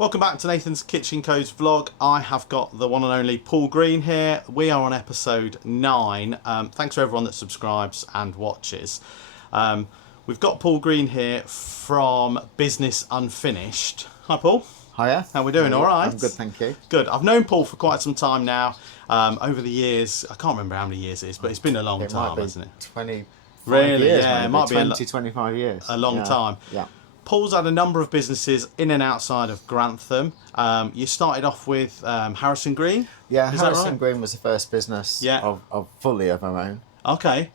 Welcome back to Nathan's Kitchen Codes vlog. I have got the one and only Paul Green here. We are on episode 9. Thanks for everyone that subscribes and watches. We've got Paul Green here from Business Unfinished. Hi Paul. Hiya. How are we doing? All right? I'm good, thank you. Good. I've known Paul for quite some time now. Over the years, I can't remember how many years it is, but it's been a long time, hasn't it? 20 Really? years, Yeah, maybe. it might be 25 years. a long time. Yeah. Paul's had a number of businesses in and outside of Grantham. You started off with Harrison Green? Yeah, Is that Harrison right? Green was the first business of fully of our own. Okay.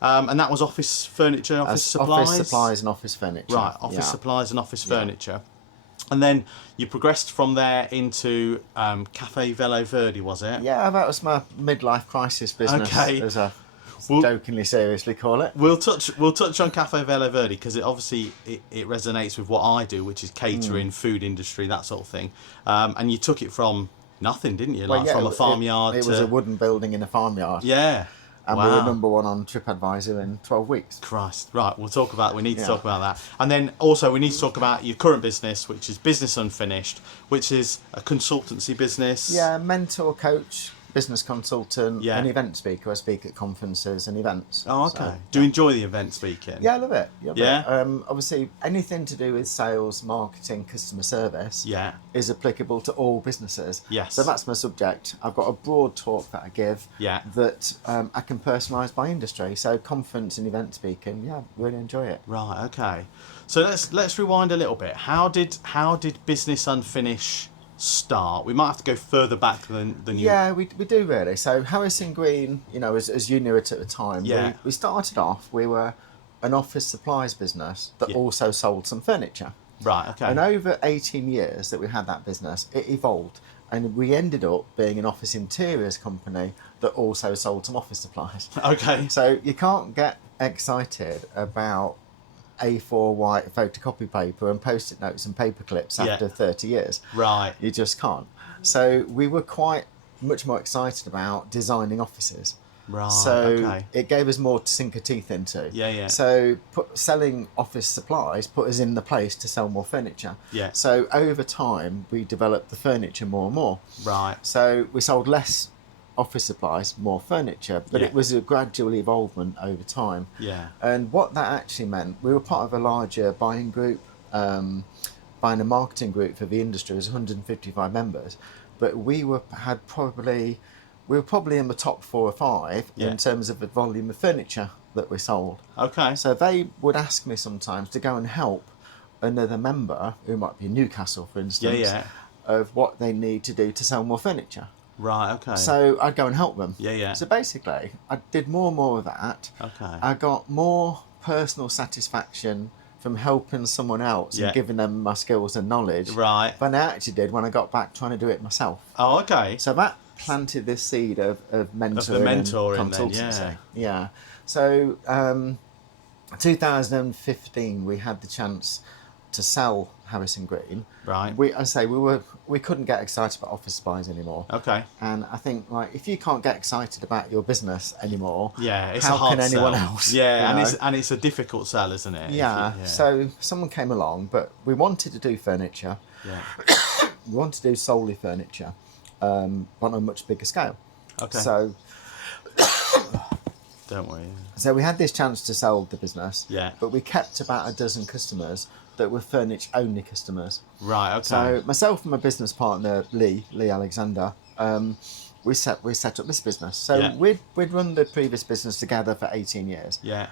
And that was office furniture, office supplies? Office supplies and office furniture. Right, office supplies and office furniture. And then you progressed from there into Cafe Velo Verde, was it? Yeah, that was my midlife crisis business, Okay. as I jokingly seriously call it. We'll touch on Cafe Velo Verde because it obviously it resonates with what I do, which is catering, food industry, that sort of thing. And you took it from nothing, didn't you? Like from a farmyard It was a wooden building in a farmyard. Yeah. And we were #1 on TripAdvisor in 12 weeks. Christ. Right, we need to talk about that. And then also we need to talk about your current business, which is Business Unfinished, which is a consultancy business. Yeah, mentor, coach, business consultant, Yeah. and event speaker. I speak at conferences and events. Oh, okay. So, Do you enjoy the event speaking? yeah, I love it. Yeah? Obviously, anything to do with sales, marketing, customer service Yeah. is applicable to all businesses. Yes. So that's my subject. I've got a broad talk that I give Yeah. that I can personalise by industry. So conference and event speaking, yeah, really enjoy it. Right, okay. So let's rewind a little bit. How did Business Unfinished start? We might have to go further back than you. Yeah, we do really. So Harrison Green, as you knew it at the time, Yeah. we started off, we were an office supplies business that also sold some furniture. Right, okay. And over 18 years that we had that business, it evolved. And we ended up being an office interiors company that also sold some office supplies. Okay. So you can't get excited about A4 white photocopy paper and post-it notes and paper clips after 30 years. Right. You just can't. So we were quite much more excited about designing offices. Right, So okay. it gave us more to sink our teeth into. Yeah, yeah. So selling office supplies put us in the place to sell more furniture. Yeah. So over time, we developed the furniture more and more. Right. So we sold less office supplies, more furniture, but it was a gradual evolvement over time. Yeah. And what that actually meant, we were part of a larger buying group, buying a marketing group for the industry. It was 155 members, but we were probably in the top 4 or 5 in terms of the volume of furniture that we sold. Okay. So they would ask me sometimes to go and help another member, who might be in Newcastle, for instance, of what they need to do to sell more furniture. Right, okay. So I'd go and help them. Yeah, yeah. So basically, I did more and more of that. Okay. I got more personal satisfaction from helping someone else and giving them my skills and knowledge Right. than I actually did when I got back trying to do it myself. Oh, okay. So that planted this seed of mentoring, mentoring and then, consultancy. Yeah. So 2015, we had the chance to sell Harrison Green. Right. We couldn't get excited about office supplies anymore. Okay. And I think, like, if you can't get excited about your business anymore, Yeah, it's how a hard can anyone sell. else? Yeah, you know? and it's a difficult sell, isn't it? Yeah. So someone came along, but we wanted to do furniture. Yeah. We wanted to do solely furniture, but on a much bigger scale. Okay. So Don't worry. So we had this chance to sell the business. Yeah. But we kept about a dozen customers that were furniture only customers. Right. Okay. So myself and my business partner Lee Alexander, we set up this business. So we'd run the previous business together for 18 years. Yeah.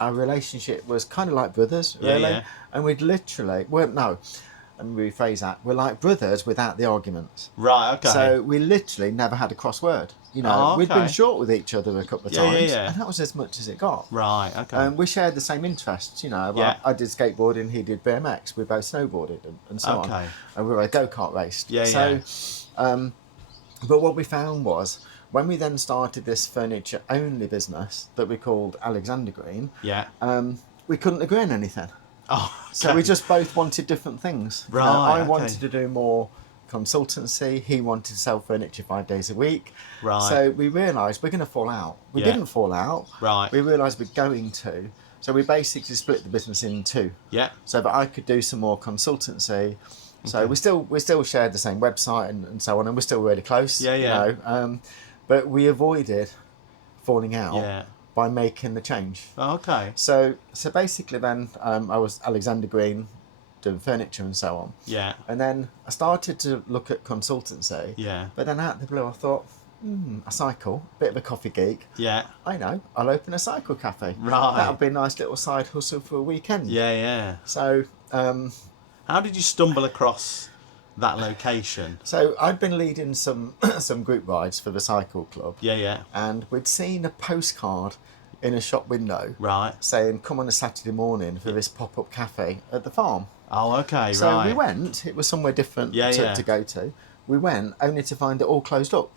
Our relationship was kind of like brothers, really. Yeah. And we'd literally let me rephrase that. We're like brothers without the arguments. Right. Okay. So we literally never had a cross word. We'd been short with each other a couple of times, and that was as much as it got. Right. Okay. We shared the same interests. I did skateboarding, he did BMX. We both snowboarded and so on. And we were a go-kart raced. But what we found was, when we then started this furniture-only business that we called Alexander Green, we couldn't agree on anything. Oh, okay. So we just both wanted different things. Right. I wanted to do more consultancy. He wanted to sell furniture 5 days a week. Right. So we realised we're going to fall out. We didn't fall out. Right. We realised we're going to. So we basically split the business in two. Yeah. So that I could do some more consultancy So Okay. we still shared the same website and so on, and we're still really close. Yeah, yeah. You know, but we avoided falling out Yeah. by making the change. Oh, okay. So basically, then I was Alexander Green, doing furniture and so on, Yeah. and then I started to look at consultancy. Yeah. But then out of the blue, I thought, I cycle, bit of a coffee geek. Yeah. I know, I'll open a cycle cafe. Right. That'll be a nice little side hustle for a weekend. Yeah, yeah. So, How did you stumble across that location? so I'd been leading some some group rides for the cycle club, Yeah, yeah. and we'd seen a postcard in a shop window Right. saying, "Come on a Saturday morning for this pop-up cafe at the farm." Oh, okay, So right. we went. It was somewhere different Yeah, yeah. to go to. We went only to find it all closed up.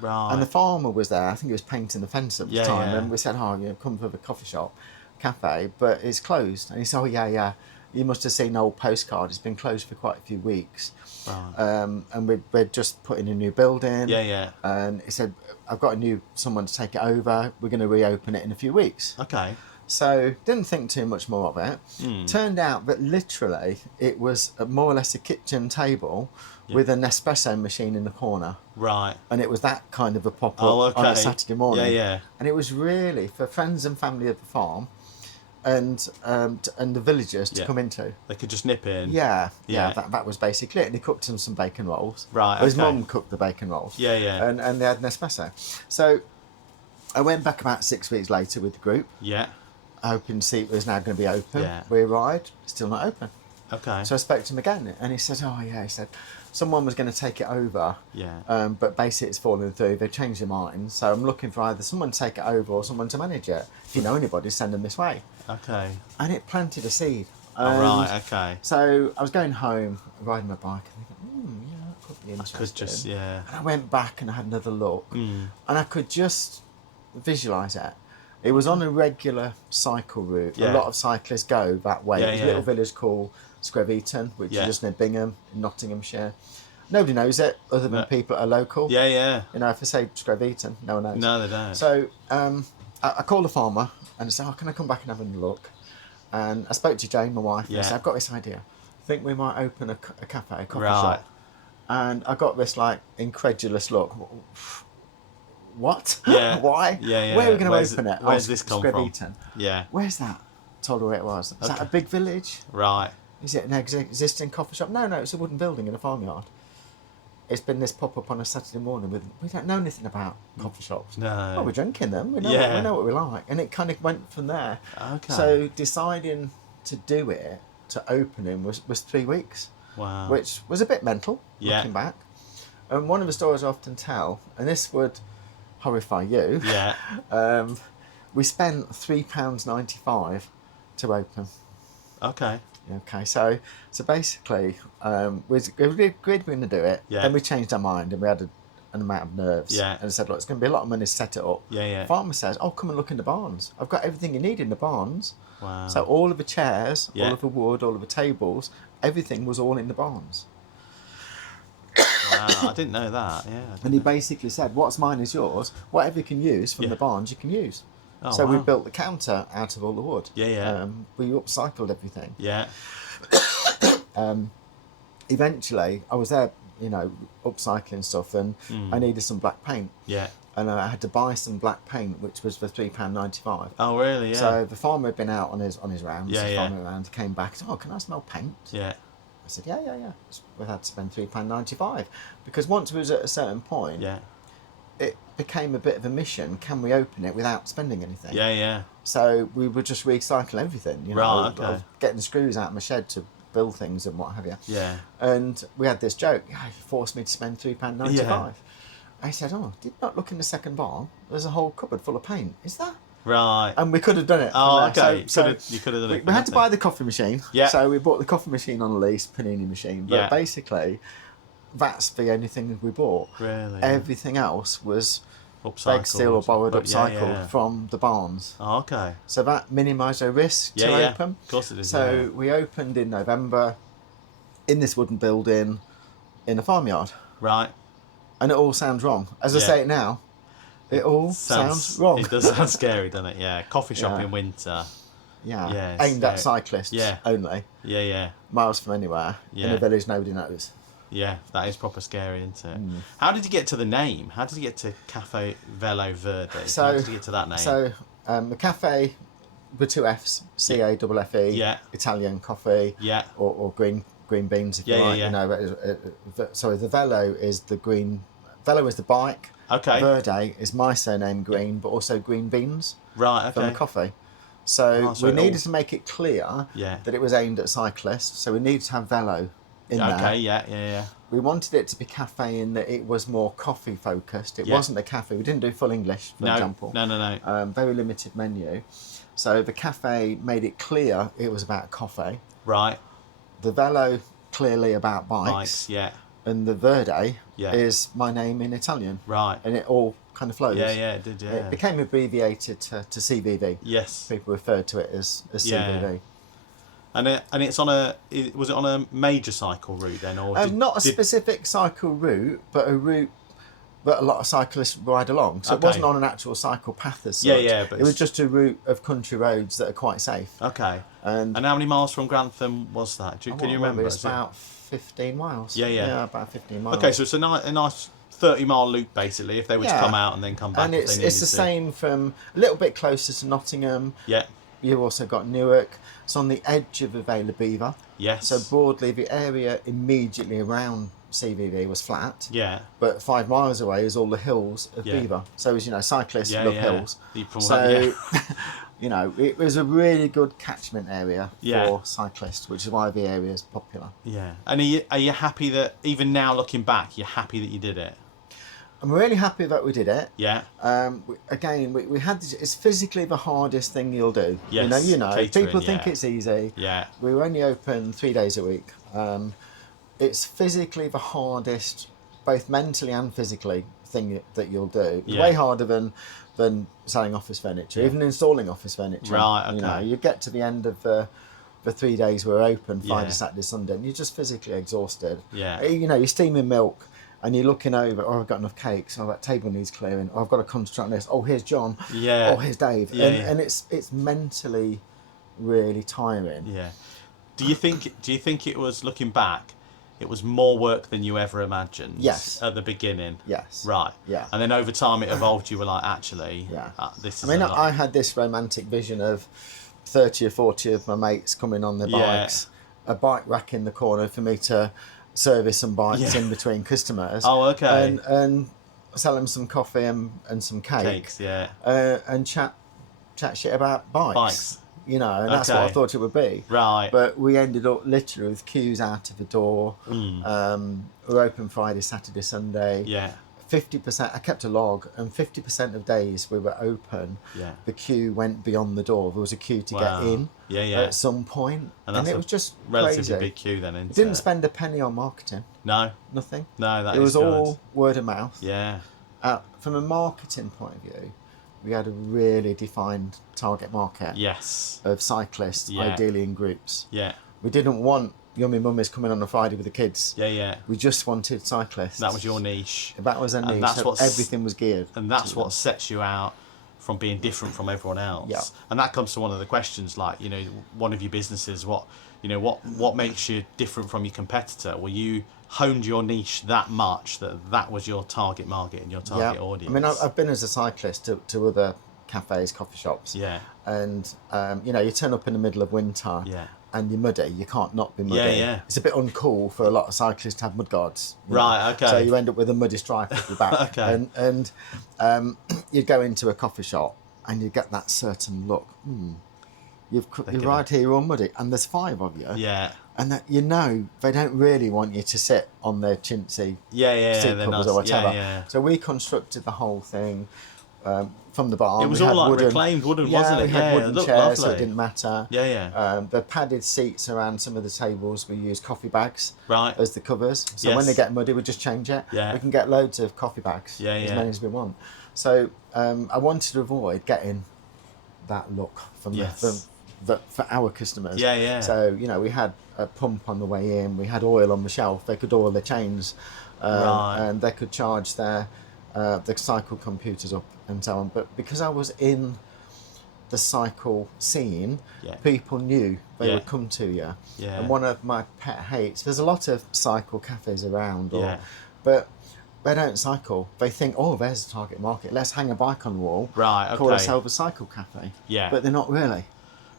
Right. And the farmer was there. I think he was painting the fence at the Yeah, time. yeah. And we said, "Oh, you know, come for the coffee shop, cafe, but it's closed." And he said, "Oh, yeah, yeah. You must have seen an old postcard. It's been closed for quite a few weeks." Right. And we're just put in a new building. Yeah, yeah. And he said, "I've got someone to take it over. We're going to reopen it in a few weeks." Okay. So didn't think too much more of it. Turned out that literally it was more or less a kitchen table with an espresso machine in the corner. Right. And it was that kind of a pop-up Oh, okay. on a Saturday morning. Yeah, yeah. And it was really for friends and family of the farm and the villagers to Yeah. come into. They could just nip in. Yeah. Yeah. That was basically it. And he cooked them some bacon rolls. Right, His okay. mum cooked the bacon rolls. Yeah, yeah. And they had an espresso. So I went back about 6 weeks later with the group, Yeah. hoping to see if it was now going to be open. Yeah. We arrived, still not open. Okay. So I spoke to him again, and he said, "Oh yeah," he said, "someone was going to take it over, Yeah. but basically it's fallen through. They've changed their mind, so I'm looking for either someone to take it over or someone to manage it. If you know anybody, send them this way." Okay. And it planted a seed. All And right. Okay. So I was going home, riding my bike, and thinking, yeah, that could be interesting. Could just yeah. And I went back and I had another look, Mm. and I could just visualise it. It was on a regular cycle route. Yeah. A lot of cyclists go that way. Yeah, There's a yeah. little village called Screveton, which Yeah. is just near Bingham in Nottinghamshire. Nobody knows it other than No. people that are local. Yeah, yeah. You know, if I say Screveton, no one knows. No, they don't. So I called the farmer and I said, "Oh, can I come back and have a look?" And I spoke to Jane, my wife, and I Yeah. said, "I've got this idea. I think we might open a cafe, a coffee Right. shop." And I got this like incredulous look. What? Yeah. Why? Yeah, yeah. Where are we going Where's to open it? where's Oh, this come from? Screveton. Yeah. Where's that? Told her where it was. Is that a Okay. big village? Right. Is it an existing coffee shop? No, it's a wooden building in a farmyard. It's been this pop-up on a Saturday morning with... We don't know anything about coffee shops. No. Well, we're drinking them. We know, Yeah. we know what we like. And it kind of went from there. Okay. So deciding to do it, to opening, was 3 weeks, Wow. which was a bit mental, Yeah. looking back. And one of the stories I often tell, and this would horrify you, Yeah. we spent £3.95 to open. Okay. Okay, so basically, we agreed we were going to do it. Yeah. Then we changed our mind and we had an amount of nerves. Yeah. And said, "Look, it's going to be a lot of money to set it up." Yeah, yeah. The farmer says, "Oh, come and look in the barns. I've got everything you need in the barns." Wow. So all of the chairs, Yeah. all of the wood, all of the tables, everything was all in the barns. Wow. I didn't know that. Yeah. I And he didn't basically said, "What's mine is yours. Whatever you can use from Yeah. the barns, you can use." Oh, So we wow. built the counter out of all the wood. Yeah, yeah. We upcycled everything. Yeah. Eventually, I was there, you know, upcycling stuff, and I needed some black paint. Yeah. And I had to buy some black paint, which was for £3.95. Oh, really? Yeah. So the farmer had been out on his rounds. Yeah, the yeah. farmer around, came back. Said, "Oh, can I smell paint?" Yeah. I said, "Yeah." We had to spend £3.95 because once we was at a certain point, Yeah. it became a bit of a mission. Can we open it without spending anything? Yeah. Yeah. So we would just recycle everything. You know, Right, of okay. getting screws out of my shed to build things and what have you. Yeah. And we had this joke. "Yeah, you forced me to spend £3.95. Yeah. I said, "Oh, did not look in the second barn. There's a whole cupboard full of paint. Is that?" Right. And we could have done it. from Oh, there. okay. You could have done it. We had to buy the coffee machine. Yeah. So we bought the coffee machine on a lease, panini machine. But Yeah. basically, that's the only thing we bought. Really. Everything else was Upcycled. bag steel or borrowed, But yeah, upcycled yeah. from the barns. Oh, okay. So that minimised our risk Yeah, to yeah. open. Of course it is. So yeah. we opened in November in this wooden building in a farmyard. Right. And it all sounds wrong. As I Yeah. say it now, it all sounds wrong. It does sound scary, doesn't it? Yeah. Coffee shop Yeah. in winter. Yeah, aimed at so- cyclists yeah. only, Yeah. miles from anywhere, in Yeah. a village nobody knows. Yeah, that is proper scary, isn't it? Mm. How did you get to the name? How did you get to Cafe Velo Verde? How So, did you get to that name? So the cafe with two F's, CAFFE, Yeah. Italian coffee, Yeah. or green beans if you like. Yeah. You know, sorry, the Velo is the green. Velo is the bike. Okay. Verde is my surname, Green, but also green beans Right, from the okay. coffee. So So we it needed all- to make it clear Yeah. that it was aimed at cyclists. So we needed to have Velo in there. Okay, yeah. We wanted it to be cafe in that it was more coffee focused. It Yeah. wasn't a cafe. We didn't do full English, for example. No. Very limited menu. So the cafe made it clear it was about coffee. Right, The Velo clearly about bikes, bikes. yeah. And the Verde Yeah. is my name in Italian. Right. And it all kind of flows. Yeah, it did, yeah. It became abbreviated to CVV. Yes. People referred to it as CVV. And it's on was it on a major cycle route then, or Not a specific cycle route, but a route that a lot of cyclists ride along. So Okay. it wasn't on an actual cycle path as such. Yeah, but it was it's- just a route of country roads that are quite safe. Okay. And how many miles from Grantham was that? Can you remember? It's Is it- about 15 miles. Yeah. Yeah, about 15 miles. Okay, so it's a nice 30-mile loop basically. If they were to Yeah. come out and then come back, And if it's they needed the to. same from a little bit closer to Nottingham. Yeah. You've also got Newark. It's on the edge of the Vale of Beaver. Yes. So broadly, the area immediately around CVV was flat. Yeah. But 5 miles away is all the hills of Yeah. Beaver. So as you know, cyclists Yeah, love yeah. hills. People- So, yeah. you know, it was a really good catchment area Yeah. for cyclists, which is why the area is popular. Yeah. And are you happy that even now looking back, you're happy that you did it? I'm really happy that we did it. Yeah. We had this, it's physically the hardest thing you'll do. Yes, You know, catering, people think yeah. it's easy. Yeah. We were only open 3 days a week. It's physically the hardest, both mentally and physically, thing that you'll do. It's Yeah. way harder than selling office furniture, even installing office furniture. Right, You know, okay. you get to the end of the 3 days we're open, Friday, Yeah. Saturday, Sunday, and you're just physically exhausted. Yeah. You know, you're steaming milk. And you're looking over, oh, I've got enough cakes, oh, that table needs clearing, oh, I've got to concentrate on this, oh, here's John, Yeah. oh, here's Dave. Yeah, and yeah. and it's mentally really tiring. Yeah. Do you think it was, looking back, it was more work than you ever imagined? Yes. At the beginning. Yes. Right. Yeah. And then over time it evolved. You were like, actually, Yeah. this is. I mean, a lot. I had this romantic vision of 30 or 40 of my mates coming on their Yeah. bikes, a bike rack in the corner for me to service some bikes Yeah. in between customers. Oh, okay. And sell them some coffee and some cake. Cakes, yeah. And chat shit about bikes. Bikes. You know, and that's what I Okay. thought it would be. Right. But we ended up literally with queues out of the door. Mm. We were open Friday, Saturday, Sunday. Yeah. 50%, I kept a log, and 50% of days we were open, Yeah. the queue went beyond the door. There was a queue to Wow. get in Yeah. at some point, And and that's it a was just Relatively crazy. big queue then, isn't Didn't it? spend a penny on marketing, No. nothing. No, that It was is good. all word of mouth. Yeah. From a marketing point of view, we had a really defined target market Yes. of cyclists, Yeah. ideally in groups. Yeah. We didn't want yummy mummies coming on a Friday with the kids. Yeah. We just wanted cyclists. That was your niche. That was a and niche. that's So what's- everything was geared. And that's to what sets you out from being different from everyone else. Yeah. And that comes to one of the questions, like, you know, one of your businesses, what makes you different from your competitor? Well, you honed your niche that much that was your target market and your target audience. I mean, I've been as a cyclist to other cafes, coffee shops. Yeah. And, you turn up in the middle of winter Yeah. and you're muddy. You can't not be muddy. Yeah. It's a bit uncool for a lot of cyclists to have mud guards. you Right, know. okay. So you end up with a muddy stripe at your back. Okay. And you go into a coffee shop and you get that certain look. You're right here, you're all muddy. And there's 5 of you. Yeah. And that they don't really want you to sit on their chintzy Yeah. seat They're covers nice. or whatever. Yeah. So we constructed the whole thing from the barn. It was We all had like wooden, reclaimed wooden, wasn't it? We had Yeah, it wooden looked chairs, so lovely. it didn't matter. Yeah. The padded seats around some of the tables, we use coffee bags Right. as the covers. So Yes. when they get muddy, we just change it. Yeah. We can get loads of coffee bags, Yeah, as yeah. many as we want. So I wanted to avoid getting that look from Yes. for our customers. Yeah. So, we had a pump on the way in, we had oil on the shelf, they could oil their chains, Right. and they could charge their cycle computers up and so on. But because I was in the cycle scene, Yeah. people knew they Yeah. would come to you. Yeah. And one of my pet hates, there's a lot of cycle cafes around, Yeah. but they don't cycle. They think, oh, there's a target market. Let's hang a bike on the wall. Right, okay. Call ourselves a cycle cafe. Yeah. But they're not really.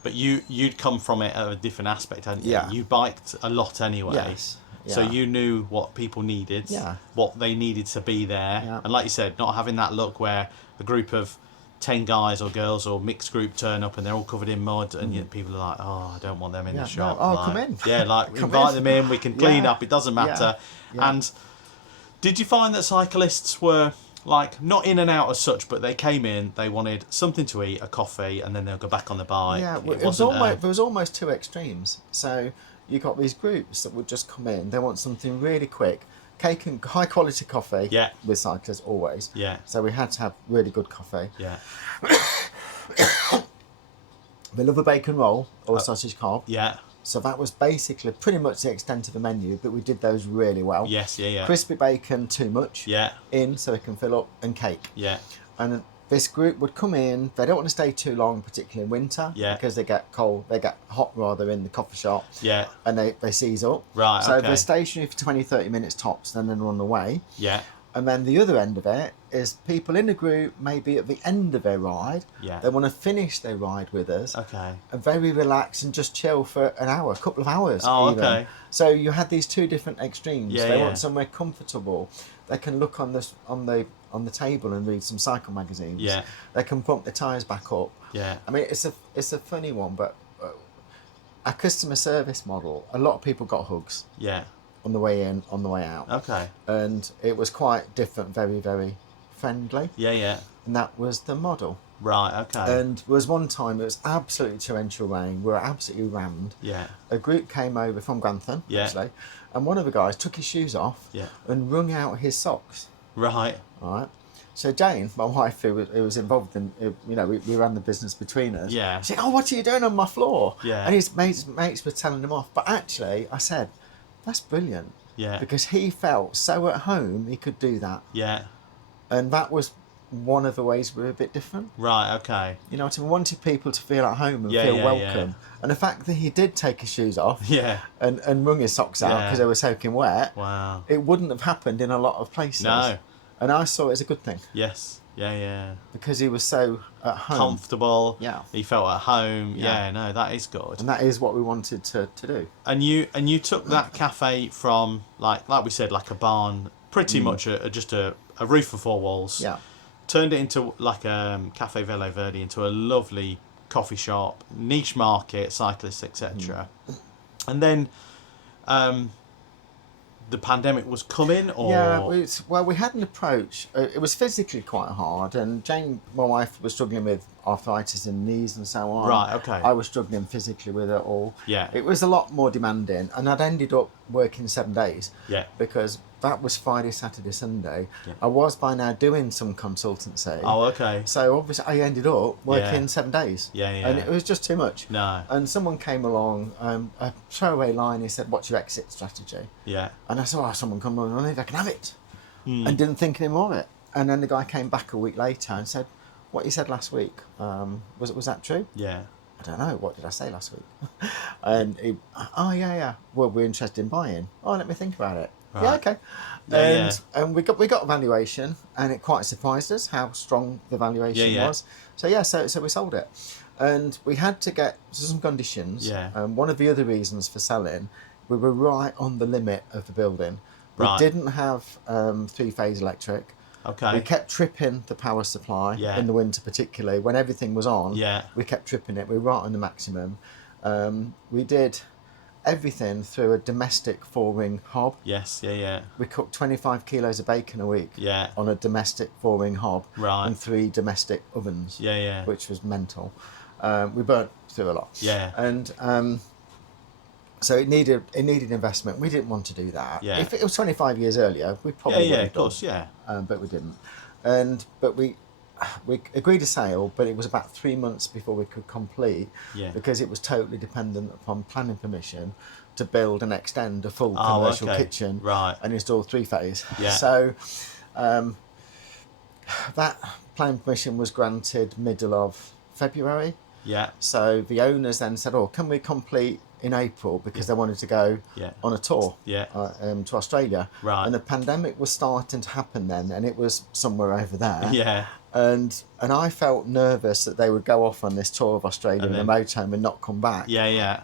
But you'd come from it at a different aspect, hadn't you? Yeah. You biked a lot anyway. Yes. So Yeah. you knew what people needed, Yeah. what they needed to be there. Yeah. And like you said, not having that look where a group of 10 guys or girls or mixed group turn up and they're all covered in mud and yet people are like, oh, I don't want them in Yeah, the shop. no, oh, like, come in. Yeah, like Come invite in. them in, we can clean Yeah. up, it doesn't matter. Yeah. And did you find that cyclists were like not in and out as such, but they came in, they wanted something to eat, a coffee, and then they'll go back on the bike? Yeah, It was wasn't almost, there was almost two extremes. So you got these groups that would just come in. They want something really quick, cake and high quality coffee. Yeah. With cyclists always. Yeah. So we had to have really good coffee. Yeah. They love a bacon roll or a sausage cob. Yeah. So that was basically pretty much the extent of the menu, but we did those really well. Yes, yeah, yeah. Crispy bacon, too much. Yeah. In so it can fill up, and cake. Yeah. And this group would come in. They don't want to stay too long, particularly in winter. Yeah. Because they get cold. They get hot rather in the coffee shop. Yeah. And they seize up. Right, So okay. they're stationary for 20, 30 minutes tops, then they're on the way. Yeah. And then the other end of it is people in a group, maybe at the end of their ride. Yeah. They want to finish their ride with us. Okay. And very relaxed and just chill for an hour, a couple of hours. Oh, even. okay. So you had these two different extremes. Yeah, They yeah. want somewhere comfortable. They can look on the table and read some cycle magazines. Yeah. They can pump their tyres back up. Yeah. I mean, it's a funny one, but our customer service model, a lot of people got hugs Yeah. on the way in, on the way out. Okay. And it was quite different, very, very friendly. Yeah, yeah. And that was the model. Right, okay. And there was one time it was absolutely torrential rain. We were absolutely rammed. Yeah. A group came over from Grantham, Yeah. actually, and one of the guys took his shoes off Yeah. and wrung out his socks. Right. Right. So Jane, my wife, who was involved in, we ran the business between us. Yeah. She said, "Oh, what are you doing on my floor?" Yeah. And his mates were telling him off. But actually, I said, "That's brilliant." Yeah. Because he felt so at home he could do that, Yeah. and that was one of the ways we were a bit different. Right, okay. You know, we wanted people to feel at home and Yeah, feel yeah, welcome. yeah. And the fact that he did take his shoes off Yeah. and wrung his socks out Yeah. because they were soaking wet, Wow. it wouldn't have happened in a lot of places. No. And I saw it as a good thing Yes. Yeah, yeah. because he was so at home. Comfortable. Yeah. He felt at home. Yeah. Yeah, no, that is good. And that is what we wanted to do. And you took that cafe from like we said, like a barn, pretty much just a roof of four walls. Yeah. Turned it into like Cafe Velo Verde into a lovely coffee shop, niche market, cyclists, etc. And then the pandemic was coming, or Yeah, we had an approach. It was physically quite hard, and Jane, my wife, was struggling with arthritis in knees and so on. Right, okay. I was struggling physically with it all. Yeah. It was a lot more demanding, and I'd ended up working 7 days. Yeah. Because that was Friday, Saturday, Sunday. Yeah. I was by now doing some consultancy. Oh, okay. So obviously I ended up working Yeah. 7 days. Yeah, yeah. And it was just too much. No. And someone came along, a throwaway line, he said, "What's your exit strategy?" Yeah. And I said, "Oh, someone come along, if I can have it." Hmm. And didn't think any more of it. And then the guy came back a week later and said, "What you said last week, was that true?" Yeah. I don't know, what did I say last week? And he, "Oh, yeah. Well, we're interested in buying." "Oh, let me think about it." Right. Yeah, okay. Yeah, And we got a valuation, and it quite surprised us how strong the valuation Yeah, yeah. was. So yeah, so we sold it, and we had to get some conditions. Yeah. One of the other reasons for selling, we were right on the limit of the building. We Right. didn't have 3-phase electric. Okay. We kept tripping the power supply Yeah. in the winter, particularly when everything was on. Yeah. We kept tripping it. We were right on the maximum. We did everything through a domestic 4-ring hob. Yes. Yeah. Yeah. We cooked 25 kilos of bacon a week Yeah. on a domestic 4-ring hob Right. and 3 domestic ovens, Yeah. Yeah. which was mental. We burnt through a lot. Yeah. And so it needed investment. We didn't want to do that. Yeah. If it was 25 years earlier, we Yeah. probably would Yeah. have Of course. done. Yeah. But we didn't. But we agreed a sale, but it was about 3 months before we could complete Yeah. because it was totally dependent upon planning permission to build and extend a full Oh, commercial okay. kitchen Right. and install 3-phase. Yeah. So that planning permission was granted middle of February. Yeah. So the owners then said, "Oh, can we complete in April?" Because they wanted to go on a tour to Australia. Right. And the pandemic was starting to happen then, and it was somewhere over there. Yeah. And I felt nervous that they would go off on this tour of Australia in a motorhome and not come back. Yeah, yeah.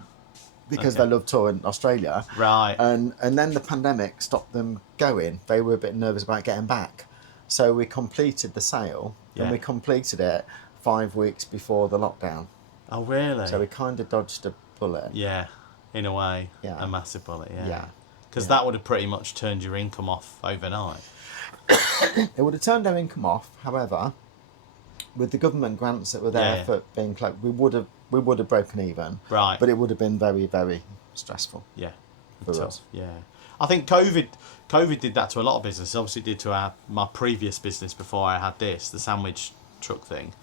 Because they love touring Australia. Right. And then the pandemic stopped them going. They were a bit nervous about getting back. So we completed the sale, and we completed it 5 weeks before the lockdown. Oh, really? So we kind of dodged a bullet. Yeah, in a way. Yeah. A massive bullet, yeah. Yeah. Because that would have pretty much turned your income off overnight. It would have turned our income off. However, with the government grants that were there for being closed, we would have broken even. Right. But it would have been very, very stressful. Yeah. For us. Yeah. I think COVID did that to a lot of businesses. Obviously, it did to my previous business before I had this, the sandwich truck thing.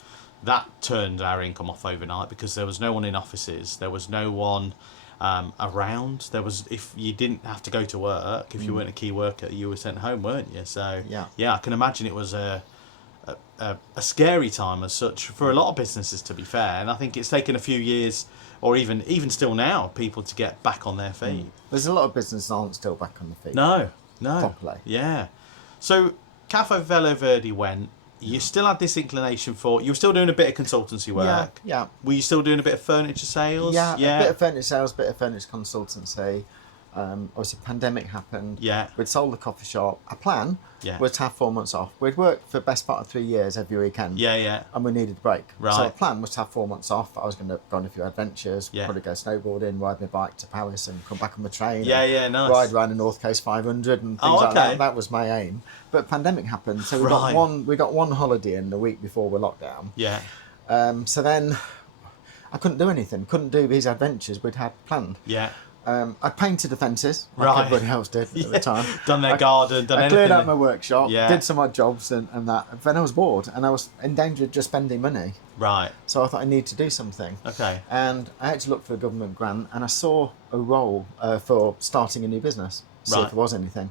That turned our income off overnight because there was no one in offices. There was no one around. If you didn't have to go to work, if you weren't a key worker, you were sent home, weren't you? So yeah, I can imagine it was a scary time as such for a lot of businesses, to be fair. And I think it's taken a few years, or even still now, people to get back on their feet. There's a lot of businesses aren't still back on their feet. No. Properly. Yeah. So Caffè Velo Verde went. You still had this inclination for. You were still doing a bit of consultancy work. Yeah. Were you still doing a bit of furniture sales? Yeah. A bit of furniture sales, bit of furniture consultancy. Obviously, pandemic happened. Yeah. We'd sold the coffee shop. Our plan was to have 4 months off. We'd worked for the best part of 3 years every weekend. Yeah. And we needed a break. Right. So the plan was to have 4 months off. I was going to go on a few adventures. Yeah. Probably go snowboarding, ride my bike to Paris, and come back on my train. Yeah, nice. Ride around the North Coast 500 and things like that. That was my aim. But pandemic happened, so we got one holiday in the week before the lockdown. Yeah. So then I couldn't do anything. Couldn't do these adventures we'd had planned. Yeah. I painted the fences like everybody else did at the time. Done their garden, done anything. I cleared out my workshop, did some odd jobs and that. Then I was bored and I was in danger of just spending money. Right. So I thought I need to do something. Okay. And I had to look for a government grant and I saw a role for starting a new business, see if there was anything.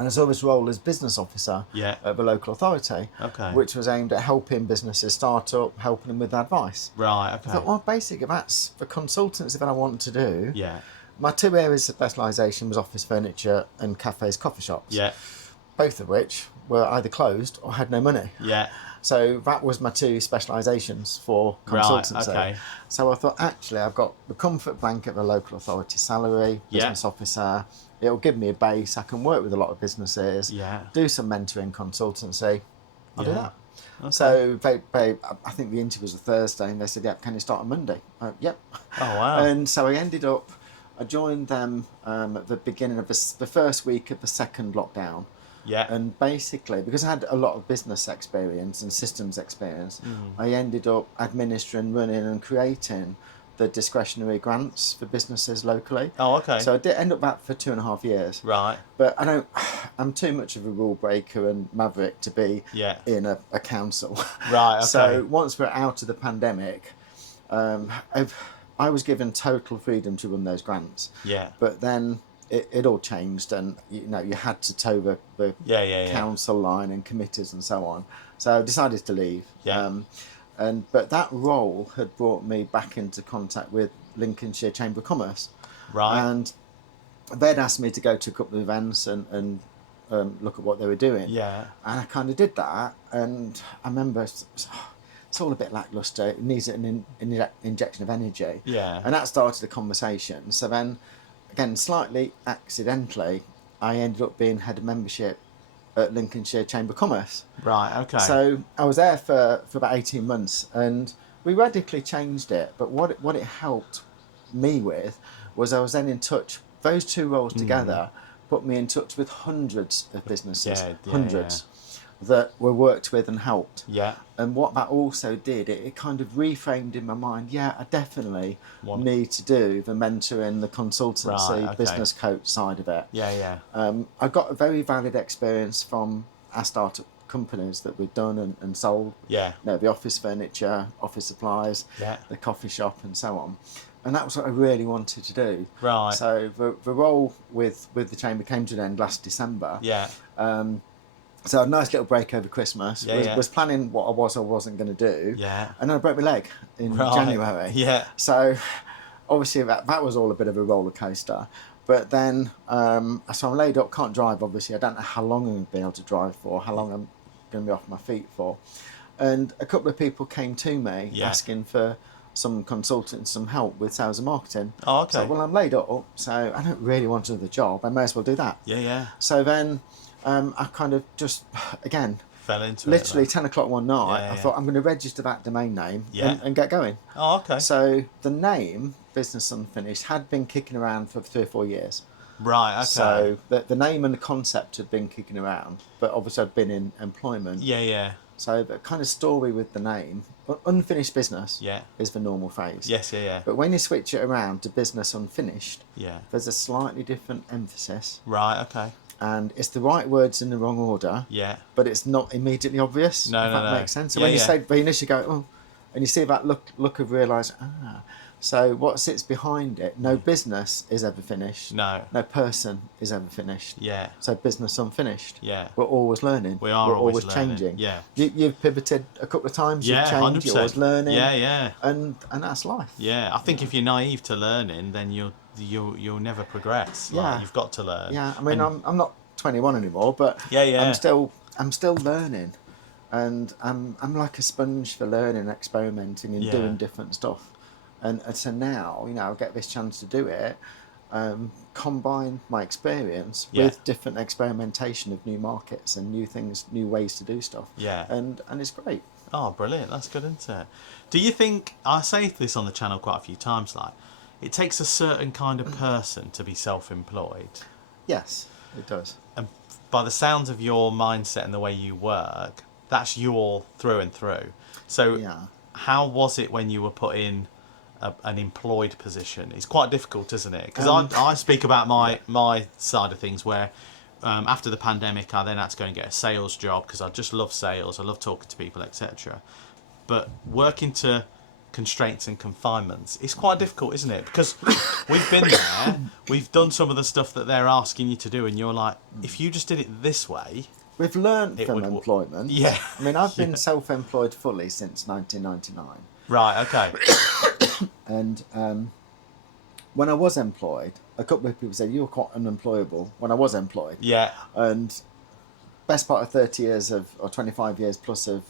And I saw this role as business officer at the local authority, which was aimed at helping businesses start up, helping them with advice. Right, okay. I thought, well, basically, that's the consultancy that I want to do. Yeah. My two areas of specialisation was office furniture and cafes, coffee shops. Yeah. Both of which were either closed or had no money. Yeah. So that was my two specialisations for consultancy. Right, okay. So I thought, actually, I've got the comfort blanket of a local authority salary, business officer. It'll give me a base. I can work with a lot of businesses. Yeah. Do some mentoring consultancy. I'll do that. Okay. So I think the interview was a Thursday, and they said, "Yeah, can you start on Monday?" Yep. Oh wow! And so I joined them at the beginning of the first week of the second lockdown. Yeah. And basically, because I had a lot of business experience and systems experience, I ended up administering, running, and creating the discretionary grants for businesses locally. Oh, okay. So I did end up that for 2.5 years. Right. But I'm too much of a rule breaker and maverick to be in a council. Right, okay. So once we're out of the pandemic, I was given total freedom to run those grants. Yeah. But then it all changed, and you had to toe the council line and committees and so on. So I decided to leave. Yeah. But that role had brought me back into contact with Lincolnshire Chamber of Commerce. Right. And they'd asked me to go to a couple of events and look at what they were doing. Yeah. And I kind of did that, and I remember it's all a bit lacklustre. It needs an injection of energy. Yeah. And that started a conversation. So then, again, slightly accidentally, I ended up being head of membership at Lincolnshire Chamber of Commerce. Right, okay. So I was there for about 18 months, and we radically changed it. But what it helped me with was I was then in touch. Those two roles together put me in touch with hundreds of businesses, hundreds, that were worked with and helped. Yeah. And what that also did, it kind of reframed in my mind, I definitely need to do the mentoring, the consultancy, business coach side of it. Yeah. I got a very valid experience from our startup companies that we've done and sold. Yeah. The office furniture, office supplies, the coffee shop and so on. And that was what I really wanted to do. Right. So the role with the Chamber came to an end last December. Yeah. So I had a nice little break over Christmas. Was planning what I wasn't going to do. Yeah. And then I broke my leg in January. Yeah. So obviously that was all a bit of a roller coaster. But then, so I'm laid up, can't drive, obviously. I don't know how long I'm going to be able to drive for, how long I'm going to be off my feet for. And a couple of people came to me asking for some consultants, some help with sales and marketing. Oh, okay. So, well, I'm laid up, so I don't really want another job. I may as well do that. Yeah, yeah. So then I kind of just, again, fell into literally it. 10 o'clock one night, Yeah, I thought I'm going to register that domain name and get going. Oh, okay. So the name, Business Unfinished, had been kicking around for 3 or 4 years. Right, okay. So the name and the concept had been kicking around, but obviously I'd been in employment. Yeah, yeah. So the kind of story with the name, unfinished business is the normal phrase. Yes, yeah, yeah. But when you switch it around to business unfinished, yeah, there's a slightly different emphasis. Right, okay. And it's the right words in the wrong order. Yeah. But it's not immediately obvious. No, if no, that no. makes sense. So Yeah, when you yeah. say Venus, you go, oh, and you see that look of realise, So what sits behind it? No business is ever finished. No. No person is ever finished. Yeah. So business unfinished. Yeah. We're always learning. We are We're always changing. learning. Yeah. You've pivoted a couple of times. Yeah, You've changed. 100%. You're always learning. Yeah, yeah. And that's life. Yeah, I think if you're naive to learning, then you'll never progress. Like, Yeah. You've got to learn. Yeah. I mean, I'm not 21 anymore, but Yeah. I'm still learning, and I'm like a sponge for learning, experimenting, and doing different stuff. And so now, I get this chance to do it, combine my experience with different experimentation of new markets and new things, new ways to do stuff. Yeah. And it's great. Oh, brilliant. That's good, isn't it? Do you think, I say this on the channel quite a few times, like, it takes a certain kind of person to be self-employed? Yes, it does. And by the sounds of your mindset and the way you work, that's you all through and through. So how was it when you were put in an employed position? It's quite difficult, isn't it? Because I speak about my side of things where after the pandemic I then had to go and get a sales job because I just love sales, I love talking to people, etc. But working to constraints and confinements, it's quite difficult, isn't it? Because we've been there, we've done some of the stuff that they're asking you to do, and you're like, if you just did it this way, we've learned from employment. Yeah. I mean, I've been self-employed fully since 1999. Right, okay. And when I was employed, a couple of people said you were quite unemployable when I was employed. Yeah. And best part of 30 years or 25 years plus of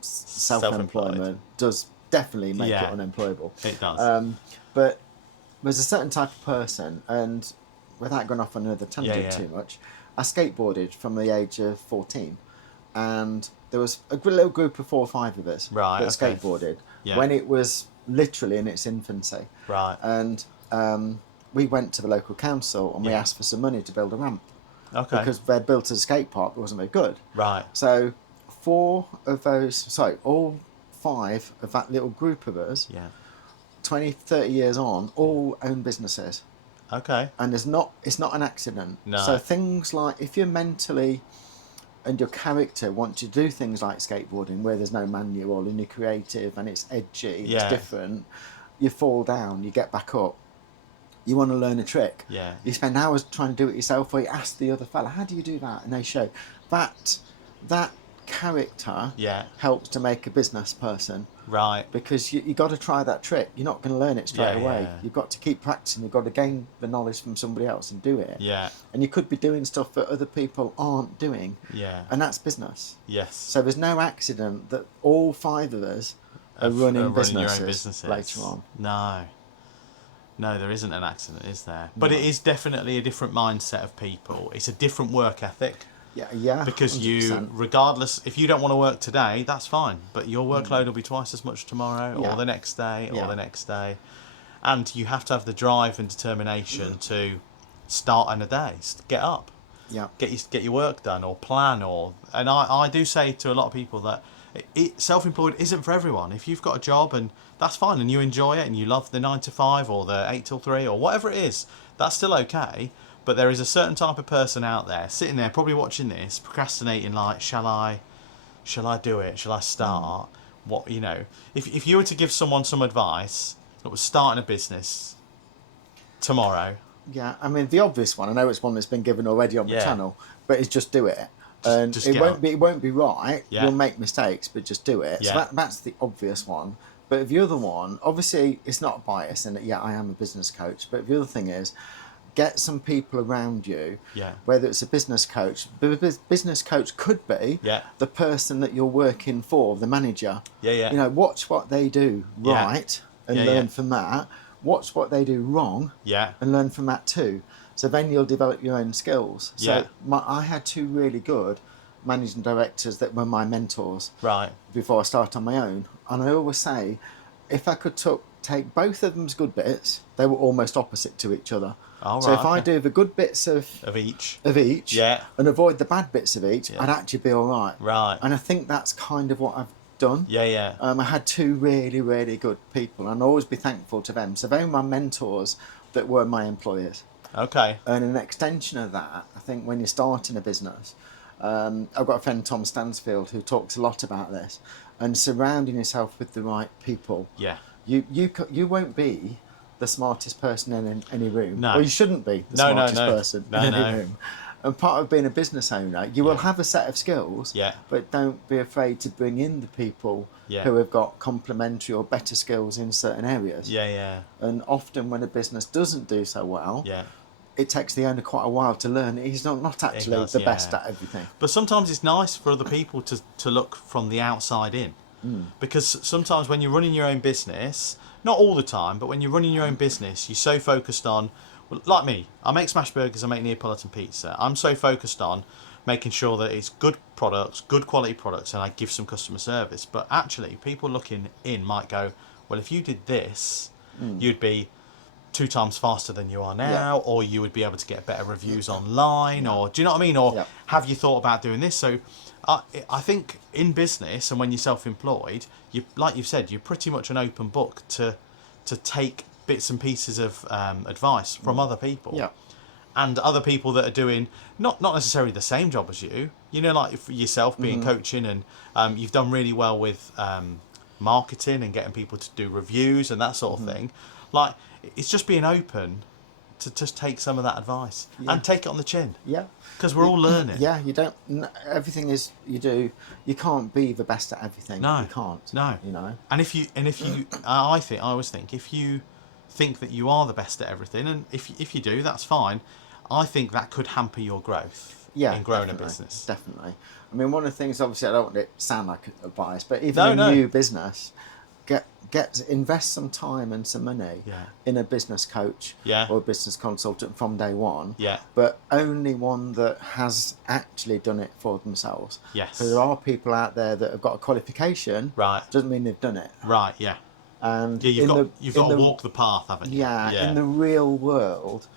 self-employment does definitely make it unemployable. It does. But there's a certain type of person, and without going off on another tangent too much, I skateboarded from the age of 14, and there was a little group of 4 or 5 of us that skateboarded when it was literally in its infancy. Right. And we went to the local council and we asked for some money to build a ramp. Okay. Because they'd built a skate park that wasn't very good. Right. So all 5 of that little group of us, 20, 30 years on, all own businesses. Okay. And it's not an accident. No. So things like, if you're mentally and your character want to do things like skateboarding where there's no manual and you're creative and it's edgy, it's different, you fall down, you get back up, you want to learn a trick, you spend hours trying to do it yourself, or you ask the other fella, how do you do that? And they show that character helps to make a business person. Right. Because you got to try that trick. You're not going to learn it straight away. Yeah. You've got to keep practicing. You've got to gain the knowledge from somebody else and do it. Yeah. And you could be doing stuff that other people aren't doing. Yeah. And that's business. Yes. So there's no accident that all 5 of us are running businesses later on. No, there isn't an accident, is there? But it is definitely a different mindset of people. It's a different work ethic. Yeah. Because 100%. regardless, if you don't want to work today, that's fine. But your workload will be twice as much tomorrow, or the next day, or the next day. And you have to have the drive and determination to start on a day. Get up. Yeah. Get your work done, or plan, and I do say to a lot of people that self-employed isn't for everyone. If you've got a job and that's fine, and you enjoy it, and you love the 9 to 5 or the 8 till 3 or whatever it is, that's still okay. But there is a certain type of person out there sitting there probably watching this, procrastinating, like, shall I do it? Shall I start? What, if you were to give someone some advice that was starting a business tomorrow. Yeah, I mean, the obvious one, I know it's one that's been given already on the channel, but it's just do it. And just it get won't be right. Yeah. You'll make mistakes, but just do it. Yeah. So that's the obvious one. But the other one, obviously, it's not a bias, and yeah, I am a business coach. But the other thing is, get some people around you. Yeah. Whether it's a business coach, the business coach could be Yeah. the person that you're working for, the manager. Yeah, yeah. You know, watch what they do Yeah. right and Yeah, learn yeah. from that. Watch what they do wrong. Yeah. And learn from that too. So then you'll develop your own skills. Yeah. So I had two really good managing directors that were my mentors Right. before I started on my own. And I always say, if I could take both of them's good bits, they were almost opposite to each other. Oh, So right, if I okay. do the good bits of each. yeah, Yeah. and avoid the bad bits of each, Yeah. I'd actually be all right. Right. And I think that's kind of what I've done. Yeah, yeah. I had two really, really good people, and I'll always be thankful to them. So they were my mentors that were my employers. Okay. And an extension of that, I think when you're starting a business, I've got a friend, Tom Stansfield, who talks a lot about this, and surrounding yourself with the right people. Yeah. You won't be the smartest person in any room. No. Or you shouldn't be the No, smartest no. person No, in any no. room. And part of being a business owner, you will have a set of skills, Yeah. but don't be afraid to bring in the people Yeah. who have got complementary or better skills in certain areas. Yeah, yeah. And often when a business doesn't do so well, Yeah. it takes the owner quite a while to learn he's not actually does, the yeah. best at everything. But sometimes it's nice for other people to look from the outside in. Because sometimes when you're running your own business, not all the time, but when you're running your own business, you're so focused on, well, like me, I make smash burgers, I make Neapolitan pizza. I'm so focused on making sure that it's good products, good quality products, and I give some customer service. But actually, people looking in might go, well, if you did this, you'd be 2 times faster than you are now, or you would be able to get better reviews online, or do you know what I mean? Or have you thought about doing this? So I think in business and when you're self-employed, you, like you've said, you're pretty much an open book to take bits and pieces of advice from other people. Yeah. And other people that are doing not necessarily the same job as you, you know, like for yourself being coaching, and you've done really well with marketing and getting people to do reviews and that sort of thing. Like, it's just being open to just take some of that advice and take it on the chin. Yeah. Because we're all learning. Yeah, you don't. Everything is you do. You can't be the best at everything. No. You can't. No. You know. And if you, I always think if you think that you are the best at everything, and if you do, that's fine. I think that could hamper your growth in growing a business. Definitely. I mean, one of the things, obviously, I don't want it to sound like a bias, but even a new business, invest some time and some money in a business coach or a business consultant from day one. Yeah. But only one that has actually done it for themselves. Yes. So there are people out there that have got a qualification. Right. Doesn't mean they've done it. Right. Yeah. And Yeah, you've got to walk the path, haven't you? Yeah. In the real world,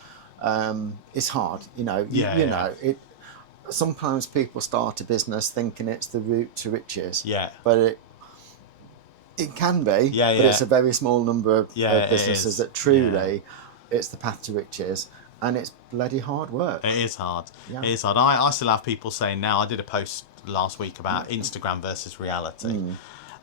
it's hard. You know. You know it. Sometimes people start a business thinking it's the route to riches. Yeah. But it can be. Yeah. But it's a very small number of businesses that truly it's the path to riches, and it's bloody hard work. It is hard. Yeah. It is hard. I still have people saying now. I did a post last week about Instagram versus reality.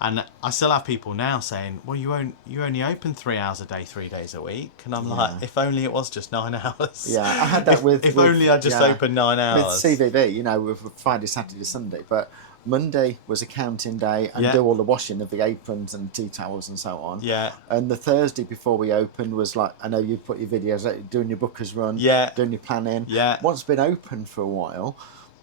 And I still have people now saying, well, you only open 3 hours a day, 3 days a week. And I'm like, if only it was just 9 hours. Yeah, I had that if only I just opened 9 hours. With CVV, you know, with Friday, Saturday, Sunday. But Monday was accounting day and do all the washing of the aprons and tea towels and so on. Yeah. And the Thursday before we opened was like, I know you put your videos out, doing your bookers run, doing your planning. Yeah. Once it's been open for a while,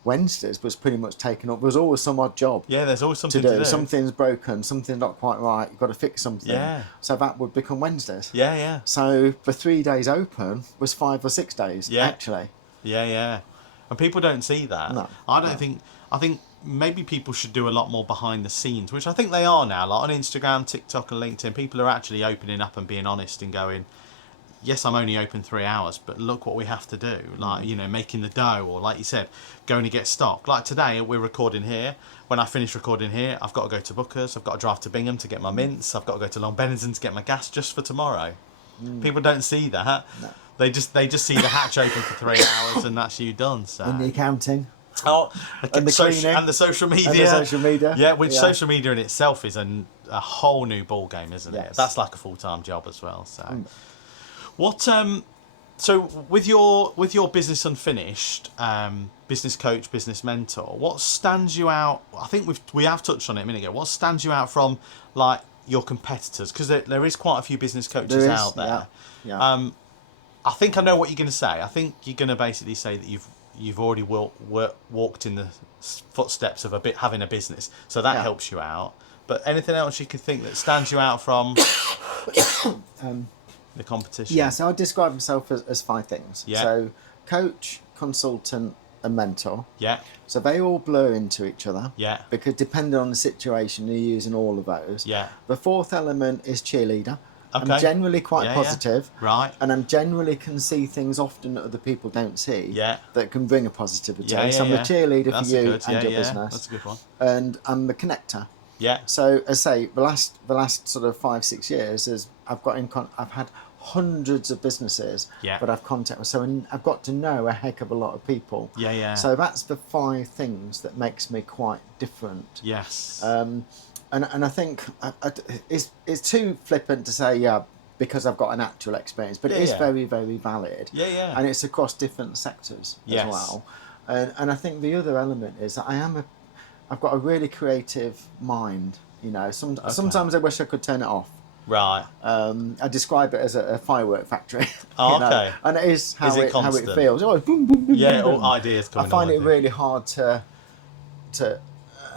Wednesdays was pretty much taken up. There was always some odd job. Yeah, there's always something to do. Something's broken, something's not quite right, you've got to fix something. Yeah. So that would become Wednesdays. Yeah, yeah. So the 3 days open was 5 or 6 days, actually. Yeah, yeah. And people don't see that. No. I think maybe people should do a lot more behind the scenes, which I think they are now. Like on Instagram, TikTok and LinkedIn, people are actually opening up and being honest and going, yes, I'm only open 3 hours, but look what we have to do. Like, you know, making the dough, or like you said, going to get stock. Like today, we're recording here. When I finish recording here, I've got to go to Booker's. I've got to drive to Bingham to get my mints. I've got to go to Long Bennington to get my gas just for tomorrow. People don't see that. No. They just see the hatch open for 3 hours and that's you done. So. And the accounting. Oh, and the cleaning. And the social media. And the social media. Yeah, which social media in itself is a whole new ball game, isn't it? That's like a full-time job as well. So, what So with your business unfinished, business coach, business mentor, what stands you out? I think we have touched on it a minute ago. What stands you out from like your competitors? Because there is quite a few business coaches out there. Yeah. I think I know what you're going to say. I think you're going to basically say that you've already walked in the footsteps of having a business, so that helps you out. But anything else you can think that stands you out from the competition? Yeah, so I describe myself as 5 things. Yeah. So coach, consultant, and mentor. Yeah. So they all blur into each other. Yeah. Because depending on the situation, you're using all of those. Yeah. The 4th element is cheerleader. Okay. I'm generally quite positive. Yeah. Right. And I'm generally can see things often that other people don't see. Yeah. That can bring a positivity. Yeah, so I'm a cheerleader for you and your business. That's a good one. And I'm the connector. Yeah. So as I say, the last sort of 5-6 years is I've had hundreds of businesses that I've contacted. So I've got to know a heck of a lot of people. Yeah, yeah. So that's the 5 things that makes me quite different. Yes. And I think it's too flippant to say because I've got an actual experience, but it is very, very valid. Yeah, yeah. And it's across different sectors as well. And I think the other element is that I've got a really creative mind. You know, sometimes I wish I could turn it off. Right. I describe it as a firework factory. Oh, you know? okay. And it is how it constant? feels. Oh, boom, boom, boom, Yeah, boom, boom. all ideas coming. I find it really hard to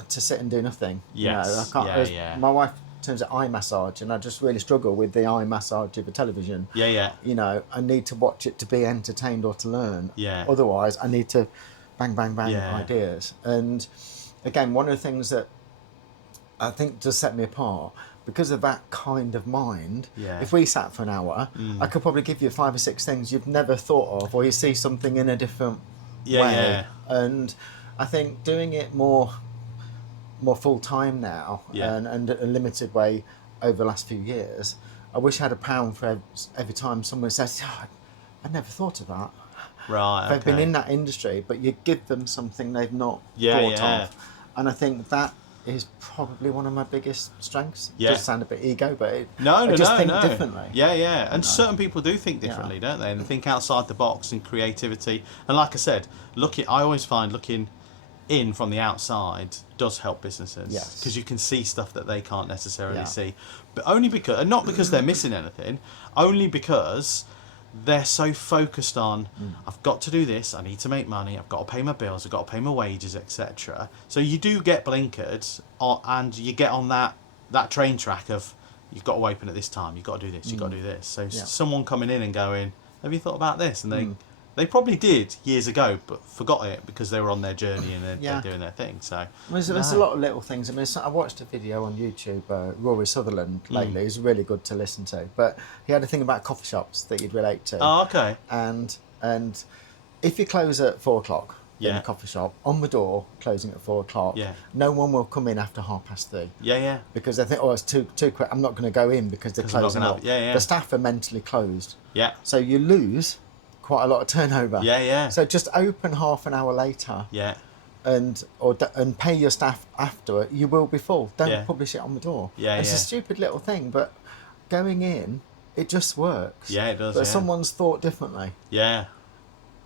sit and do nothing. Yes. You know, I can't. My wife turns it eye massage, and I just really struggle with the eye massage of a television. Yeah, yeah. You know, I need to watch it to be entertained or to learn. Yeah. Otherwise, I need to bang, bang, bang ideas. And again, one of the things that I think does set me apart, because of that kind of mind, if we sat for an hour, I could probably give you 5 or 6 things you've never thought of, or you see something in a different way. Yeah. And I think doing it more full time now, and a limited way over the last few years, I wish I had £1 for every time someone says, I never thought of that. Right. They've been in that industry, but you give them something they've not thought of. And I think that is probably one of my biggest strengths. It does sound a bit ego, but I just think differently. Yeah, yeah. And certain people do think differently, don't they? And think outside the box and creativity. And like I said, I always find looking in from the outside does help businesses. Yes. Because you can see stuff that they can't necessarily see. But only because, and not because they're missing anything, only because they're so focused on, I've got to do this, I need to make money, I've got to pay my bills, I've got to pay my wages, etc. So you do get blinkered, and you get on that train track of, you've got to open at this time, you've got to do this, you've got to do this. So someone coming in and going, have you thought about this? And they probably did years ago, but forgot it because they were on their journey and they're doing their thing. So there's a lot of little things. I mean, I watched a video on YouTube, Rory Sutherland lately, who's really good to listen to. But he had a thing about coffee shops that you'd relate to. Oh, okay. And if you close at 4:00 in a coffee shop, on the door closing at 4:00, no one will come in after 3:30. Yeah, yeah. Because they think, it's too quick. I'm not going to go in because they're closing up. The staff are mentally closed. Yeah. So you lose quite a lot of turnover. Yeah, yeah. So just open half an hour later. Yeah. And pay your staff after it. You will be full. Don't publish it on the door. Yeah, it's a stupid little thing, but going in, it just works. Yeah, it does. But someone's thought differently. Yeah,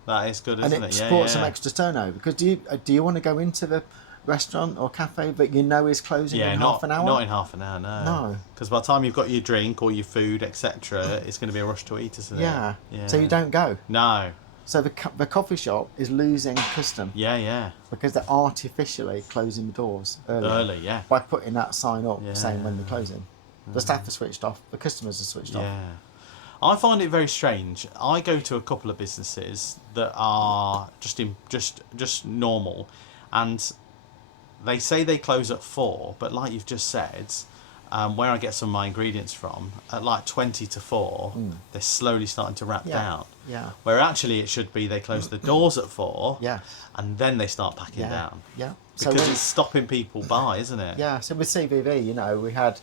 that is good, isn't it? And it supports some extra turnover. Because do you want to go into the restaurant or cafe that you know is closing in half an hour? Not in half an hour, no. Because by the time you've got your drink or your food, etc., it's going to be a rush to eat, isn't it? Yeah. So you don't go. No. So the coffee shop is losing custom. Yeah, yeah. Because they're artificially closing the doors early. Yeah. By putting that sign up saying when they're closing. The staff are switched off. The customers are switched off. Yeah. I find it very strange. I go to a couple of businesses that are just normal, and they say they close at 4, but like you've just said, where I get some of my ingredients from, at like 20 to 4, they're slowly starting to wrap down. Yeah. Where actually it should be they close the doors at 4, and then they start packing down. Yeah. Because it's stopping people by, isn't it? Yeah. So with CVV, we had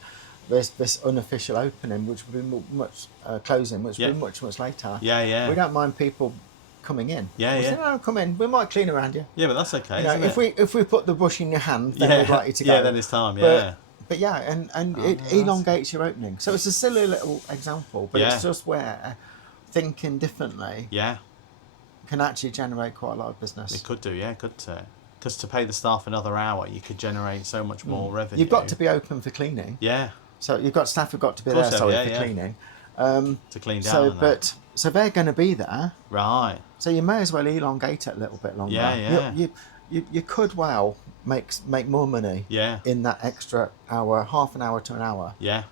this unofficial opening, which would be much closing, which would be much later. Yeah, yeah. We don't mind people coming in. Yeah, we say, no, come in. We might clean around you. Yeah, but that's okay. If we put the brush in your hand, then we'd like you to go. Yeah, then it's time. Yeah. But it elongates your opening. So it's a silly little example, but it's just where thinking differently Yeah. can actually generate quite a lot of business. It could do, yeah, couldn't it? Because to pay the staff another hour, you could generate so much more revenue. You've got to be open for cleaning. Yeah. So you've got staff who've got to be Of there, course they sorry, have, for yeah. cleaning. To clean down So, on that. so they're going to be there. Right. So you may as well elongate it a little bit longer. Yeah, yeah. You could well make more money Yeah. in that extra hour, half an hour to an hour, Yeah.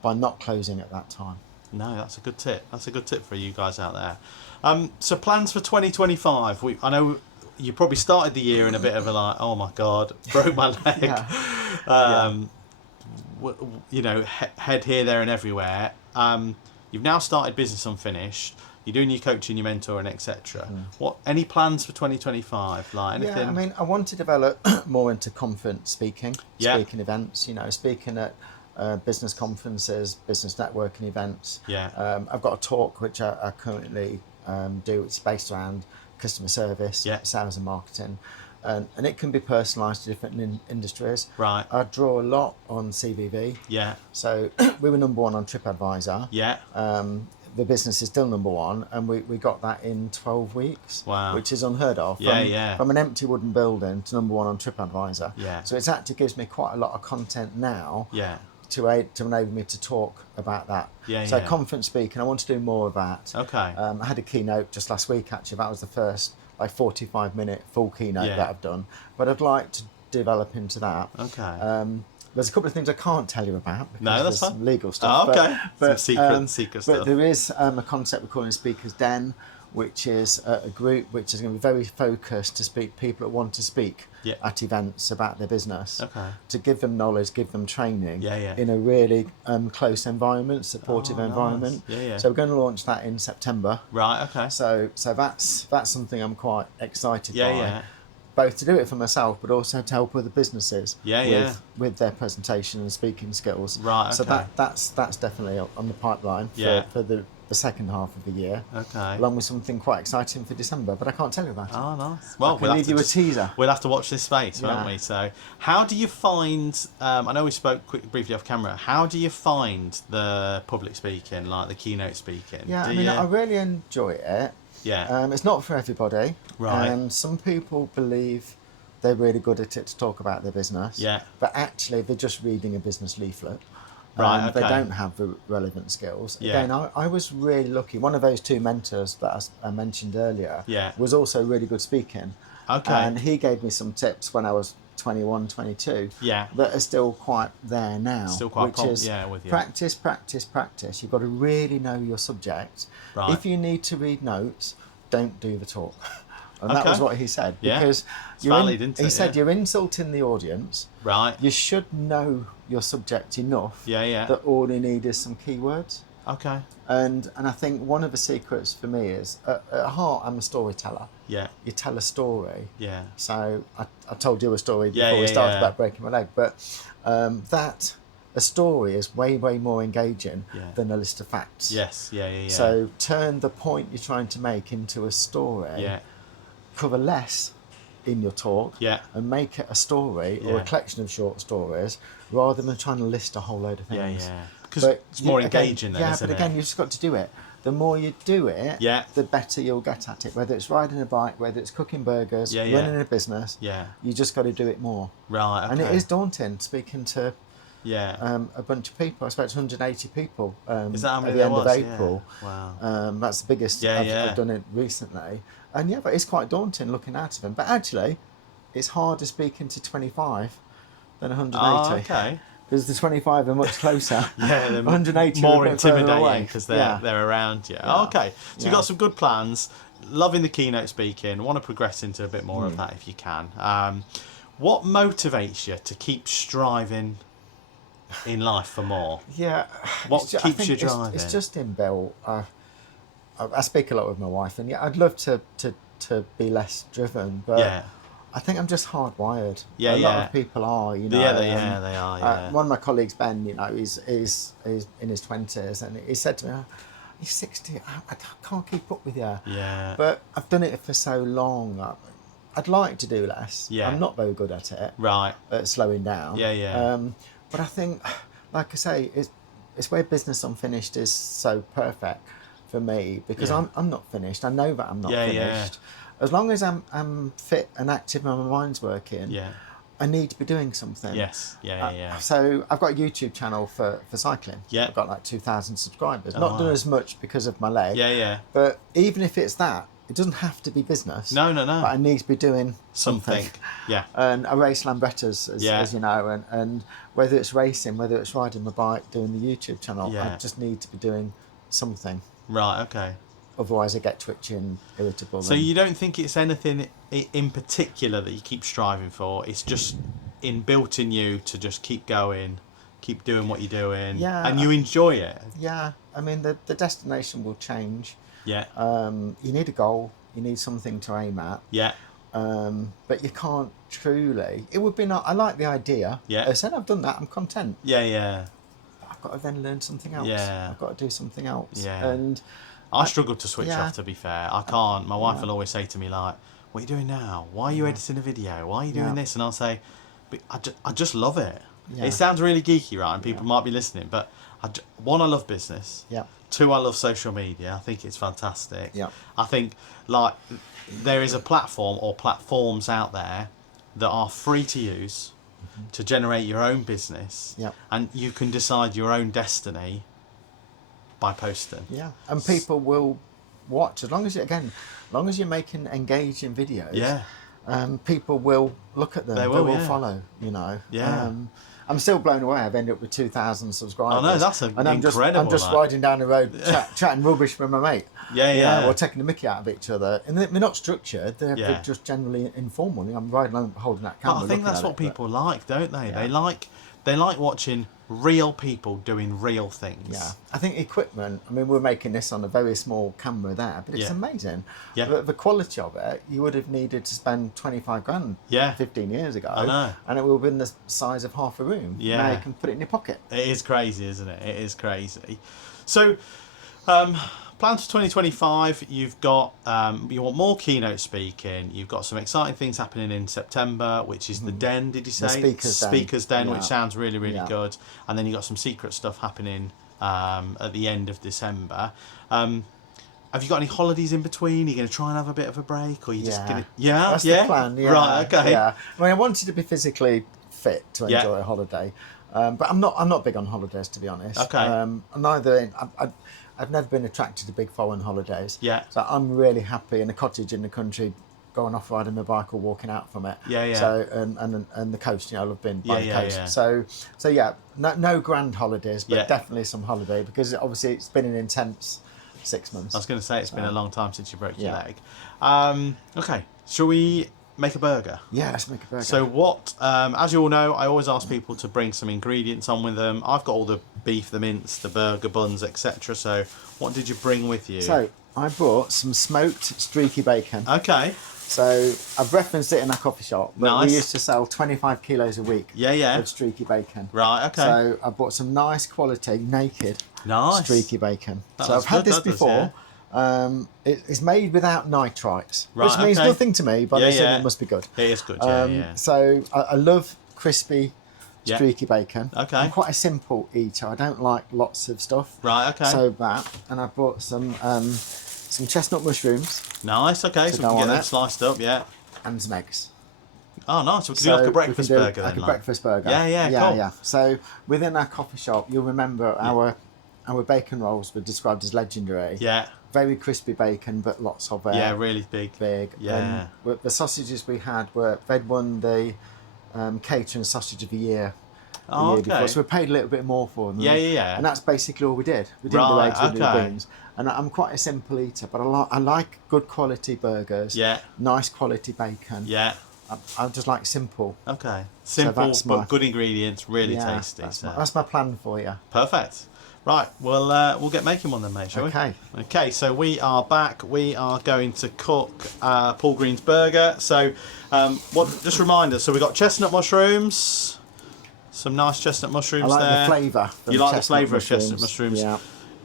by not closing at that time. No, that's a good tip. That's a good tip for you guys out there. So plans for 2025. I know you probably started the year in a bit of a like, oh my God, broke my leg. Yeah. You know, head here, there, and everywhere. You've now started Business Unfinished. You're doing your coaching, your mentoring, etc. What? Any plans for 2025? Like anything? Yeah, I mean, I want to develop more into conference speaking, Yeah. speaking events. You know, speaking at business conferences, business networking events. Yeah. I've got a talk which I currently do. It's based around customer service, Yeah. sales and marketing, and it can be personalised to different industries. Right. I draw a lot on CVV. Yeah. So we were number one on TripAdvisor. Yeah. The business is still number one, and we got that in 12 weeks, Wow. which is unheard of. Yeah, From an empty wooden building to number one on TripAdvisor. Yeah. So it actually gives me quite a lot of content now Yeah. to enable me to talk about that. Yeah, So yeah. conference speaking, I want to do more of that. Okay. I had a keynote just last week, actually. That was the first 45-minute full keynote Yeah. that I've done. But I'd like to develop into that. Okay. There's a couple of things I can't tell you about because No, that's there's fine. legal stuff. Oh, okay. But, Some secret stuff. But there is a concept we're calling Speakers Den, which is a group which is going to be very focused to speak people that want to speak Yeah. at events about their business. Okay. To give them knowledge, give them training Yeah, yeah. in a really close environment, supportive Oh, nice. environment. Yeah, yeah. So we're going to launch that in September. Right. Okay. So that's something I'm quite excited Yeah, by. yeah. Both to do it for myself, but also to help other businesses Yeah, with their presentation and speaking skills. Right, So okay. that's definitely on the pipeline for the second half of the year. Okay. Along with something quite exciting for December, but I can't tell you about it. Oh, nice. Well, I can leave you a teaser. We'll have to watch this space, won't Yeah. we? So, how do you find? I know we spoke briefly off camera. How do you find the public speaking, like the keynote speaking? Yeah, Do I mean, you- I really enjoy it. Yeah. It's not for everybody. Right. And some people believe they're really good at it to talk about their business. Yeah. But actually, they're just reading a business leaflet. Right, They okay. don't have the relevant skills. Yeah. Again, I was really lucky. One of those two mentors that I mentioned earlier Yeah. was also really good speaking. Okay. And he gave me some tips when I was 21, 22 Yeah. that are still quite there now. Still quite which prompt, is yeah, with you. practice, practice, practice. You've got to really know your subject. Right. If you need to read notes, don't do the talk. And that Okay. was what he said. Yeah. Because It's valid, isn't he it? said Yeah. you're insulting the audience. Right. You should know your subject enough Yeah, yeah. that all you need is some keywords. Okay. And I think one of the secrets for me is, at heart, I'm a storyteller. Yeah. You tell a story. Yeah. So I told you a story Yeah, before we yeah, started yeah. about breaking my leg, but a story is way, way more engaging Yeah. than a list of facts. Yes. Yeah. Yeah. Yeah. So turn the point you're trying to make into a story. Yeah. Cover less in your talk. Yeah. And make it a story or a Yeah. collection of short stories rather than trying to list a whole load of Yeah. things. Yeah. Because But it's more again, engaging then, yeah, isn't but it? again, you've just got to do it. The more you do it, Yeah. the better you'll get at it. Whether it's riding a bike, whether it's cooking burgers, Yeah, yeah. running a business, Yeah. you just got to do it more. Right. Okay. And it is daunting speaking to Yeah. a bunch of people. I spoke to 180 people Is that how many at the there end was? of April. Yeah. Wow. That's the biggest Yeah, I've yeah. done it recently. And yeah, but it's quite daunting looking at them. But actually, it's harder speaking to 25 than 180. Oh, okay. Because the 25 are much closer. Yeah, they're 180 more are a bit further intimidating away. because Yeah. they're around you. Yeah. Okay, so you've Yeah. got some good plans. Loving the keynote speaking. Want to progress into a bit more of that if you can. What motivates you to keep striving in life for more? Yeah. What It's I keeps think you it's- driving? It's just inbuilt. I speak a lot with my wife, and yeah, I'd love to be less driven, but Yeah. I think I'm just hardwired. Yeah, a lot yeah. of people are, you know. Yeah, they are. Yeah. One of my colleagues, Ben, you know, he's in his 20s, and he said to me, "Oh, "You're 60. I can't keep up with you." Yeah. But I've done it for so long. I'd like to do less. Yeah. I'm not very good at it. Right. At slowing down. Yeah, yeah. But I think, like I say, it's where Business Unfinished is so perfect for me, because Yeah. I'm not finished. I know that I'm not Yeah, finished. As long as I'm fit and active and my mind's working, Yeah. I need to be doing something. Yes. Yeah. So I've got a YouTube channel for cycling. Yeah. I've got like 2,000 subscribers. Oh, Not doing wow. as much because of my leg. Yeah. But even if it's that, it doesn't have to be business. No. But I need to be doing Something. Yeah. And I race Lambrettas, Yeah. as you know, and whether it's racing, whether it's riding my bike, doing the YouTube channel, Yeah. I just need to be doing something. Right. Okay. Otherwise, I get twitchy and irritable. So you don't think it's anything in particular that you keep striving for? It's just inbuilt in you to just keep going, keep doing what you're doing, Yeah. and you enjoy it. Yeah, I mean, the destination will change. Yeah. You need a goal. You need something to aim at. Yeah. But you can't truly. It would be not. I like the idea. Yeah. I said I've done that. I'm content. Yeah. But I've got to then learn something else. Yeah. I've got to do something else. Yeah. And I struggle to switch yeah. off, to be fair. I can't. My wife will always say to me, like, what are you doing now? Why are you editing a video? Why are you doing Yeah. this? And I'll say, but I just love it. Yeah. It sounds really geeky, right? And people might be listening, but one, I love business. Yeah. Two, I love social media. I think it's fantastic. Yeah. I think, like, there is a platform or platforms out there that are free to use to generate your own business. Yeah. And you can decide your own destiny by posting. Yeah, and people will watch as long as you're making engaging videos. Yeah. People will look at them. They will, they will yeah. follow. You know. Yeah. I'm still blown away. I've ended up with 2,000 subscribers. I know, that's and I'm incredible. I'm just that. riding down the road chatting rubbish with my mate. Yeah. Or taking the mickey out of each other. And they're not structured. They're Yeah. just generally informal. I'm riding along holding that But camera. I think looking that's at what it, but- people like, don't they? Yeah. They like watching real people doing real things. Yeah, I think equipment. I mean, we're making this on a very small camera there, but it's Yeah. amazing. Yeah. The quality of it, you would have needed to spend 25 grand. Yeah. 15 years ago. I know. And it would have been the size of half a room. Yeah. Now you can put it in your pocket. It is crazy, isn't it? It is crazy. So, plans for 2025, you've got, you want more keynote speaking, you've got some exciting things happening in September, which is the Den, did you say? Speakers Den. Which Yeah. sounds really, really Yeah. good. And then you've got some secret stuff happening at the end of December. Have you got any holidays in between? Are you going to try and have a bit of a break? Or are you just going to... Yeah? That's yeah? the plan. Yeah. Right, okay. Yeah. I mean, I wanted to be physically fit to Yeah. enjoy a holiday. But I'm not big on holidays, to be honest. Okay. I've never been attracted to big foreign holidays. Yeah. So I'm really happy in a cottage in the country, going off riding my bike or walking out from it. Yeah. So and the coast, I love being by the coast. Yeah. So yeah, no grand holidays, but Yeah. definitely some holiday, because obviously it's been an intense 6 months. I was going to say it's been a long time since you broke your yeah. leg. Okay, shall we make a burger? Yeah, let's make a burger. So what, as you all know, I always ask people to bring some ingredients on with them. I've got all the beef, the mince, the burger buns, etc. So what did you bring with you? So I brought some smoked streaky bacon. Okay. So I've referenced it in our coffee shop, but Nice. we used to sell 25 kilos a week Yeah. of streaky bacon. Right, okay. So I bought some nice quality naked Nice. streaky bacon. That So looks I've had good, this that does, before. It's made without nitrites, Right, which means okay. nothing to me, but Yeah, I assume yeah. it must be good. It is good, yeah. So I love crispy Yeah. streaky bacon. Okay. I'm quite a simple eater. I don't like lots of stuff. Right, okay. So that, and I brought some chestnut mushrooms Nice, okay. So we go can get on them it. sliced up, yeah. and some eggs. Oh, nice. We can do like a breakfast we can do burger like then. a breakfast burger. Yeah, cool. Yeah. So within our coffee shop, you'll remember our bacon rolls were described as legendary. Yeah, Very crispy bacon, but lots of it. yeah, really big. Big. Yeah. And the sausages we had they'd won the catering sausage of the year. The Oh, year before. okay. So we paid a little bit more for them. Yeah. And that's basically all we did. We didn't do Right, eggs, we didn't do okay. beans. And I'm quite a simple eater, but I like good quality burgers. Yeah. Nice quality bacon. Yeah, I just like simple. okay. Simple that's but my- good ingredients, really Yeah, tasty. So. that's my plan for you. Perfect. Right, we'll get making one then, mate, shall Okay. we? Okay, so we are back. We are going to cook Paul Green's burger. So, just remind us. So we got chestnut mushrooms, some nice chestnut mushrooms I like there. the flavour. You like the flavour of chestnut mushrooms? Yeah.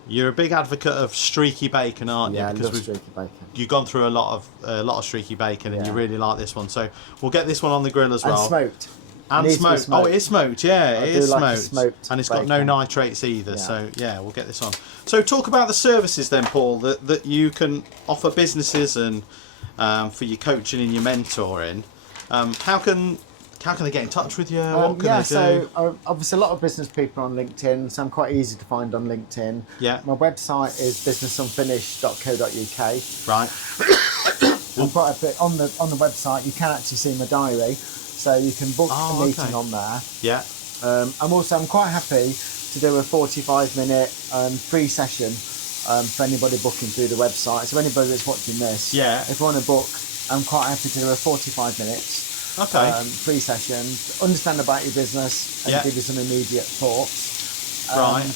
You're a big advocate of streaky bacon, aren't you? Yeah, I love we've- streaky bacon. You've gone through a lot of streaky bacon, and you Yeah. really like this one. So we'll get this one on the grill as well. And smoked. And Needs to be smoked. Oh, it is smoked. Yeah, it do is like a smoked. smoked And it's got no bacon. nitrates either. Yeah. So yeah, we'll get this on. So talk about the services then, Paul, that you can offer businesses and for your coaching and your mentoring. How can they get in touch with you? What can they do? So obviously a lot of business people are on LinkedIn, so I'm quite easy to find on LinkedIn. Yeah. My website is businessunfinished.co.uk. Right. And quite a bit on the website you can actually see my diary, so you can book a meeting on there. Yeah. I'm quite happy to do a 45-minute free session for anybody booking through the website. So anybody that's watching this, Yeah. if you want to book, I'm quite happy to do a 45 minutes free session, understand about your business and give you some immediate thoughts. Right.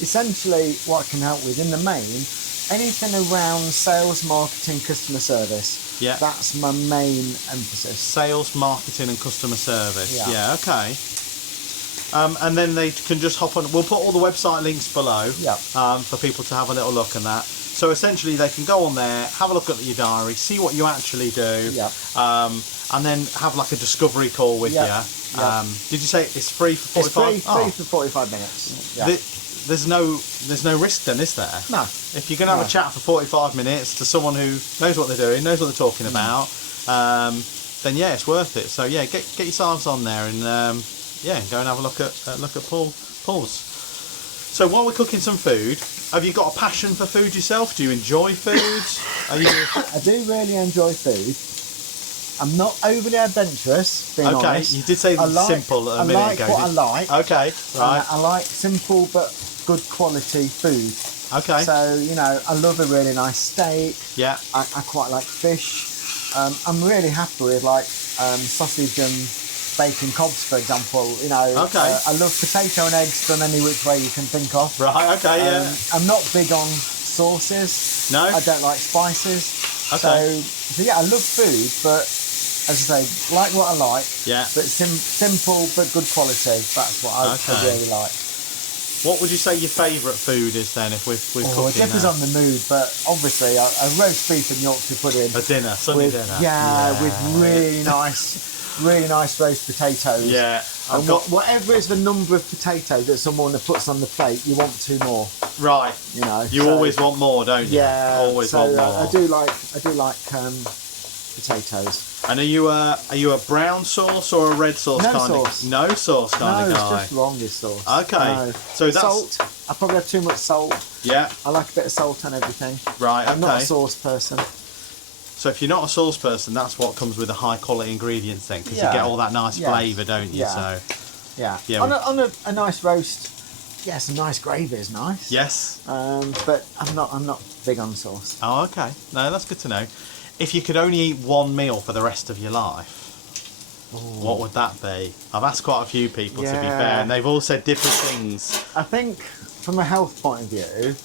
Essentially, what I can help with in the main, anything around sales, marketing, customer service. Yeah. That's my main emphasis. Sales, marketing, and customer service. Yeah. Yeah. Okay. And then they can just hop on. We'll put all the website links below. Yeah. For people to have a little look at that. So essentially, they can go on there, have a look at your diary, see what you actually do. Yeah. And then have like a discovery call with you. Yeah. Did you say it's free for 45? It's free for 45 minutes. Yeah. There's no risk then, is there? No. If you're going to have a chat for 45 minutes to someone who knows what they're doing, knows what they're talking about, then yeah, it's worth it. So yeah, get yourselves on there and go and have a look at Paul's. So while we're cooking some food, have you got a passion for food yourself? Do you enjoy food? I do really enjoy food. I'm not overly adventurous, being honest. You did say simple a minute ago. I like what I like. Okay, right. I like simple but good quality food. Okay. So, I love a really nice steak. Yeah. I quite like fish. I'm really happy with sausage and bacon cobs, for example. Okay. I love potato and eggs done any which way you can think of. Right, okay, yeah. I'm not big on sauces. No? I don't like spices. Okay. So yeah, I love food, but as I say, like what I like. Yeah. But simple but good quality. That's what I really like. What would you say your favourite food is then, if we're cooking? It differs on the mood, but obviously a roast beef and Yorkshire pudding. A dinner, Sunday dinner. Yeah, with really nice roast potatoes. Yeah. And whatever is the number of potato that someone puts on the plate, you want two more. Right. You always want more, don't you? Yeah. Always want more. I do like potatoes. And are you a brown sauce or a red sauce No kind sauce. of? No sauce kind of guy. No, it's just longest sauce. Okay. No. So that's salt. I probably have too much salt. Yeah. I like a bit of salt on everything. Right. I'm not a sauce person. So if you're not a sauce person, that's what comes with a high quality ingredients then, because you get all that nice flavour, don't you? Yeah. So yeah. On a nice roast, yes, a nice gravy is nice. Yes. But I'm not big on sauce. Oh, okay. No, that's good to know. If you could only eat one meal for the rest of your life, what would that be? I've asked quite a few people, to be fair, and they've all said different things. I think from a health point of view,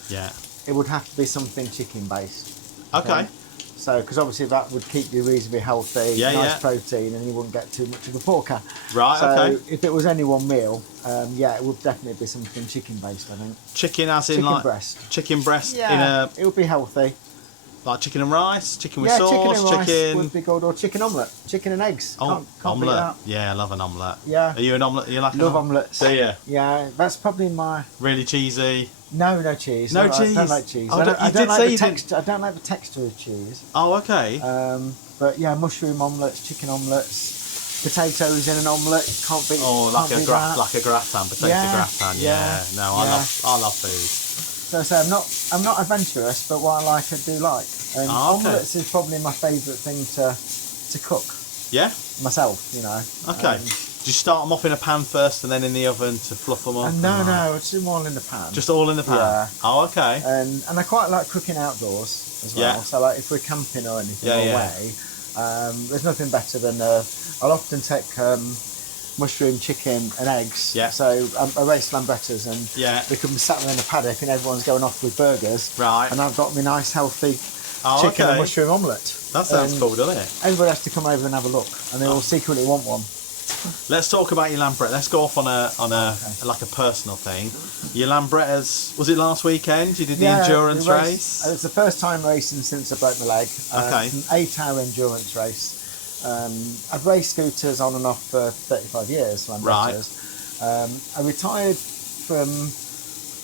it would have to be something chicken based. Okay. So, because obviously that would keep you reasonably healthy, nice protein, and you wouldn't get too much of a porker. Right, so if it was any one meal, it would definitely be something chicken based, I think. Chicken as in chicken breast. Chicken breast it would be healthy. Like chicken and rice, chicken with sauce, chicken and rice would be good, or chicken omelette, chicken and eggs. Can't omelette. Yeah, I love an omelette. Yeah. Are you an omelette? You like love omelettes. Do you? Yeah, that's probably my. Really cheesy. No cheese. No cheese. I don't like cheese. Oh, I don't like the texture. I don't like the texture of cheese. Oh, okay. But yeah, mushroom omelettes, chicken omelettes, potatoes in an omelette. Can't beat. Like a gratin, potato gratin. Yeah. No, I love food. So I'm not adventurous, but what I like, I do like. Omelettes is probably my favourite thing to cook. Yeah. Myself, Okay. Do you start them off in a pan first and then in the oven to fluff them up? No, it's all in the pan. Just all in the pan? Yeah. Oh, okay. And I quite like cooking outdoors as well. Yeah. So like if we're camping or anything away, there's nothing better than I'll often take mushroom, chicken and eggs. Yeah. So I race lambrettas and we can be sat there in the paddock and everyone's going off with burgers. Right. And I've got my nice healthy chicken and mushroom omelette. That sounds cool, doesn't it? Everybody has to come over and have a look, and they all secretly want one. Let's talk about your lambretta. Let's go off on a personal thing. Your lambrettas, was it last weekend? You did the endurance race? It's the first time racing since I broke my leg. Okay. It's an 8-hour endurance race. I've raced scooters on and off for 35 years, land Right. motors. I retired from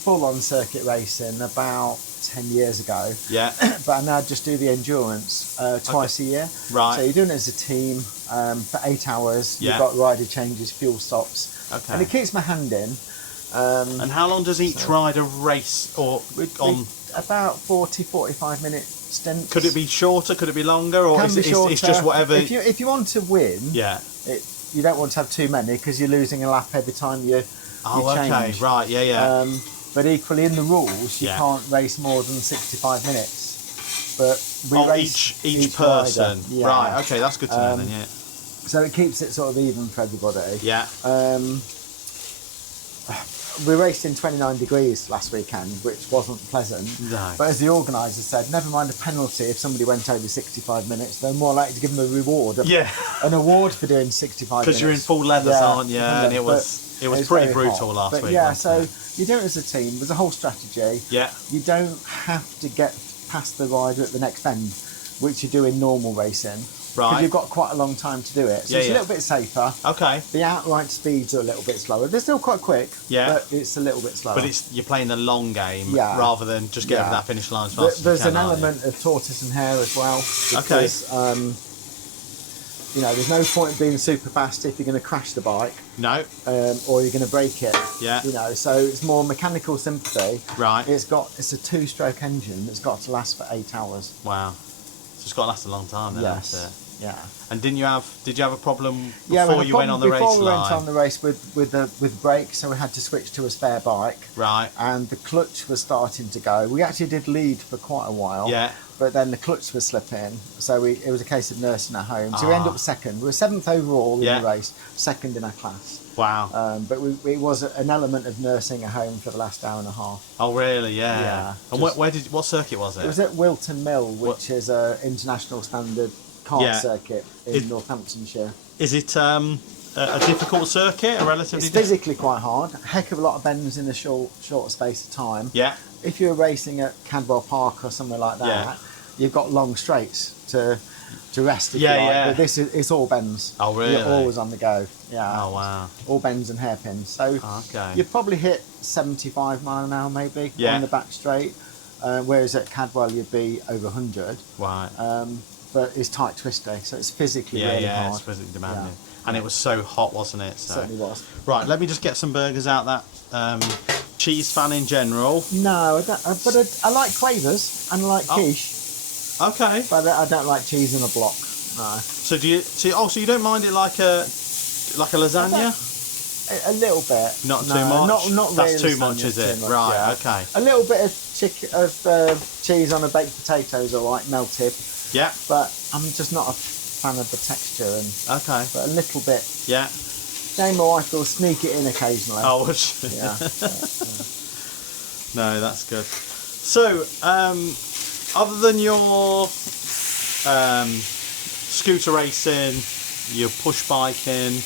full-on circuit racing about 10 years ago. Yeah. But I now just do the endurance twice a year. Right. So you're doing it as a team for 8 hours. Yeah. You've got rider changes, fuel stops. Okay. And it keeps my hand in. And how long does each rider race or on? About 40-45 minute stints. Could it be shorter? Could it be longer? Or Can is be it, shorter. it's just whatever? If you want to win, Yeah. you don't want to have too many because you're losing a lap every time you Okay. change. Right. Yeah. Yeah. But equally in the rules, you Yeah. can't race more than 65 minutes. But we race each person. rider. Yeah. Right. Okay. That's good to know then. Yeah. So it keeps it sort of even for everybody. Yeah. We raced in 29 degrees last weekend, which wasn't pleasant. No. But as the organiser said, never mind a penalty if somebody went over 65 minutes, they're more likely to give them a reward. Yeah. An award for doing 65 minutes. Because you're in full leathers, aren't you? Yeah, And it was pretty very brutal hot. last But week. yeah, wasn't so you do it as a team. There's a whole strategy. Yeah. You don't have to get past the rider at the next bend, which you do in normal racing. Right. Because you've got quite a long time to do it. So Yeah, it's yeah. a little bit safer. Okay. The outright speeds are a little bit slower. They're still quite quick, Yeah. but it's a little bit slower. But you're playing the long game Yeah. rather than just get over Yeah. that finish line as fast as There's you can, an aren't you? element of tortoise and hare as well. Okay. Because, there's no point in being super fast if you're going to crash the bike No. or you're going to break it. Yeah. So it's more mechanical sympathy. Right. It's a 2-stroke engine that's got to last for 8 hours. Wow. So it's got to last a long time then. Yes. hasn't it? Yeah. And did you have a problem Yeah, we before had you went on the race before we line? went on the race with the brakes, so we had to switch to a spare bike. Right. And the clutch was starting to go. We actually did lead for quite a while. Yeah. But then the clutch was slipping, so it was a case of nursing at home. So we ended up second. We were 7th overall in Yeah. the race, second in our class. Wow. But it was an element of nursing at home for the last hour and a half. Oh really? Yeah. Yeah, And what circuit was It was at Wilton Mill, which is an international standard kart Yeah. circuit in Northamptonshire. Is it a difficult circuit? A relatively It's physically quite hard. A heck of a lot of bends in a short space of time. Yeah. If you're racing at Cadwell Park or somewhere like that, Yeah. you've got long straights to rest if Yeah, you like. yeah. But it's all bends. Oh, really? You're always on the go. Yeah. Oh wow. All bends and hairpins. So Okay. you probably hit 75 mile an hour maybe Yeah. on the back straight, whereas at Cadwell you'd be over 100. Right. But it's tight twisty, so it's physically Yeah, really yeah. hard. It's physically demanding. Yeah. And it was so hot, wasn't it? So. Certainly was. Right. Let me just get some burgers out. That cheese fan in general. No, I don't, but I like quavers and I like Oh. quiche, Okay. but I don't like cheese in a block. No. So do you see? Oh, so you don't mind it like a lasagna? A little bit. Not No, too much. Not That's really too much, lasagna, is it? too much, Right. yeah. Okay. A little bit of cheese on a baked potato is all right, melted. Yeah. But I'm just not a fan of the texture, Okay. but a little bit. Yeah. Jane, my wife will sneak it in occasionally. Oh, was she? Yeah. No, that's good. So, other than your scooter racing, your push biking,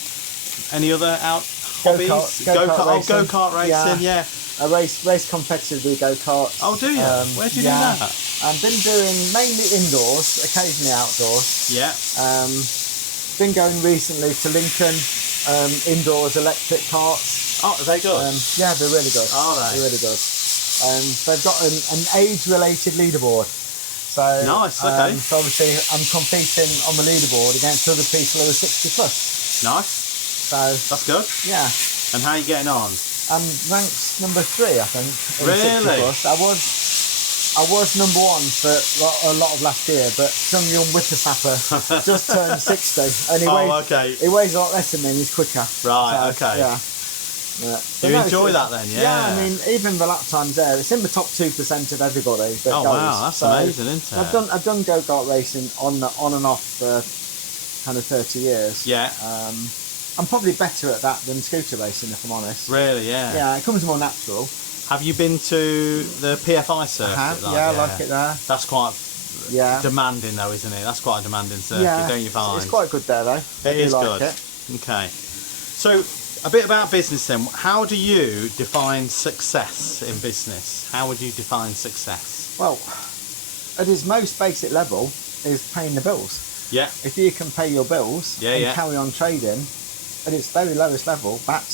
any other hobbies? Go-kart racing, yeah. I race competitively go-karts. Oh, do you? Where do you do that? I've been doing mainly indoors, occasionally outdoors. Yeah. Been going recently to Lincoln, indoors electric karts. Oh, are they good? Yeah, they're really good. Are they? They're really good. They've got an age-related leaderboard. So Nice, okay. So obviously I'm competing on the leaderboard against other people who are 60 plus. Nice. So That's good. yeah, And how are you getting on? I'm ranked number 3, I think. in 60 Really? plus. I was number 1 for a lot of last year, but some young whippersnapper just turned 60, and he weighs a lot less than me, and he's quicker. Right, So, okay. Yeah. Yeah. You enjoy that then, yeah? Yeah, I mean, even the lap times there, it's in the top 2% of everybody that Oh, goes. wow, that's amazing, isn't it? I've done go-kart racing on and off for kind of 30 years. Yeah. I'm probably better at that than scooter racing, if I'm honest. Really, yeah. Yeah, it comes more natural. Have you been to the PFI circuit? I have, I like it there. That's quite Yeah. demanding though, isn't it? That's quite a demanding circuit, don't you find? It's quite good there though. I do It is like good. it. Okay. So, a bit about business then. How do you define success in business? How would you define success? Well, at its most basic level is paying the bills. Yeah. If you can pay your bills Yeah, and yeah. carry on trading at its very lowest level, that's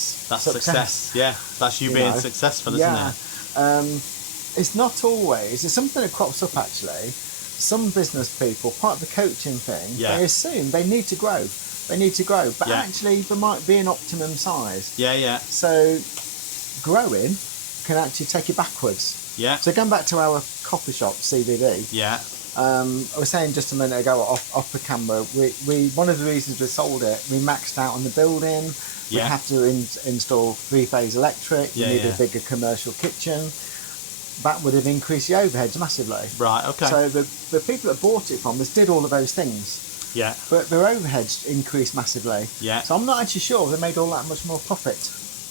success. Yeah, that's you being know. successful, Yeah. isn't it? It's not always. It's something that crops up actually. Some business people, part of the coaching thing, Yeah. they assume they need to grow. They need to grow, but Yeah. actually there might be an optimum size. Yeah, yeah, So growing can actually take you backwards. yeah, So going back to our coffee shop CBD, yeah, I was saying just a minute ago off the camera, we one of the reasons we sold it, we maxed out on the building. We Yeah. have to install 3-phase electric. Yeah, we need yeah. a bigger commercial kitchen. That would have increased the overheads massively. right, okay. So the people that bought it from us did all of those things, Yeah, but their overheads increased massively. yeah, So I'm not actually sure they made all that much more profit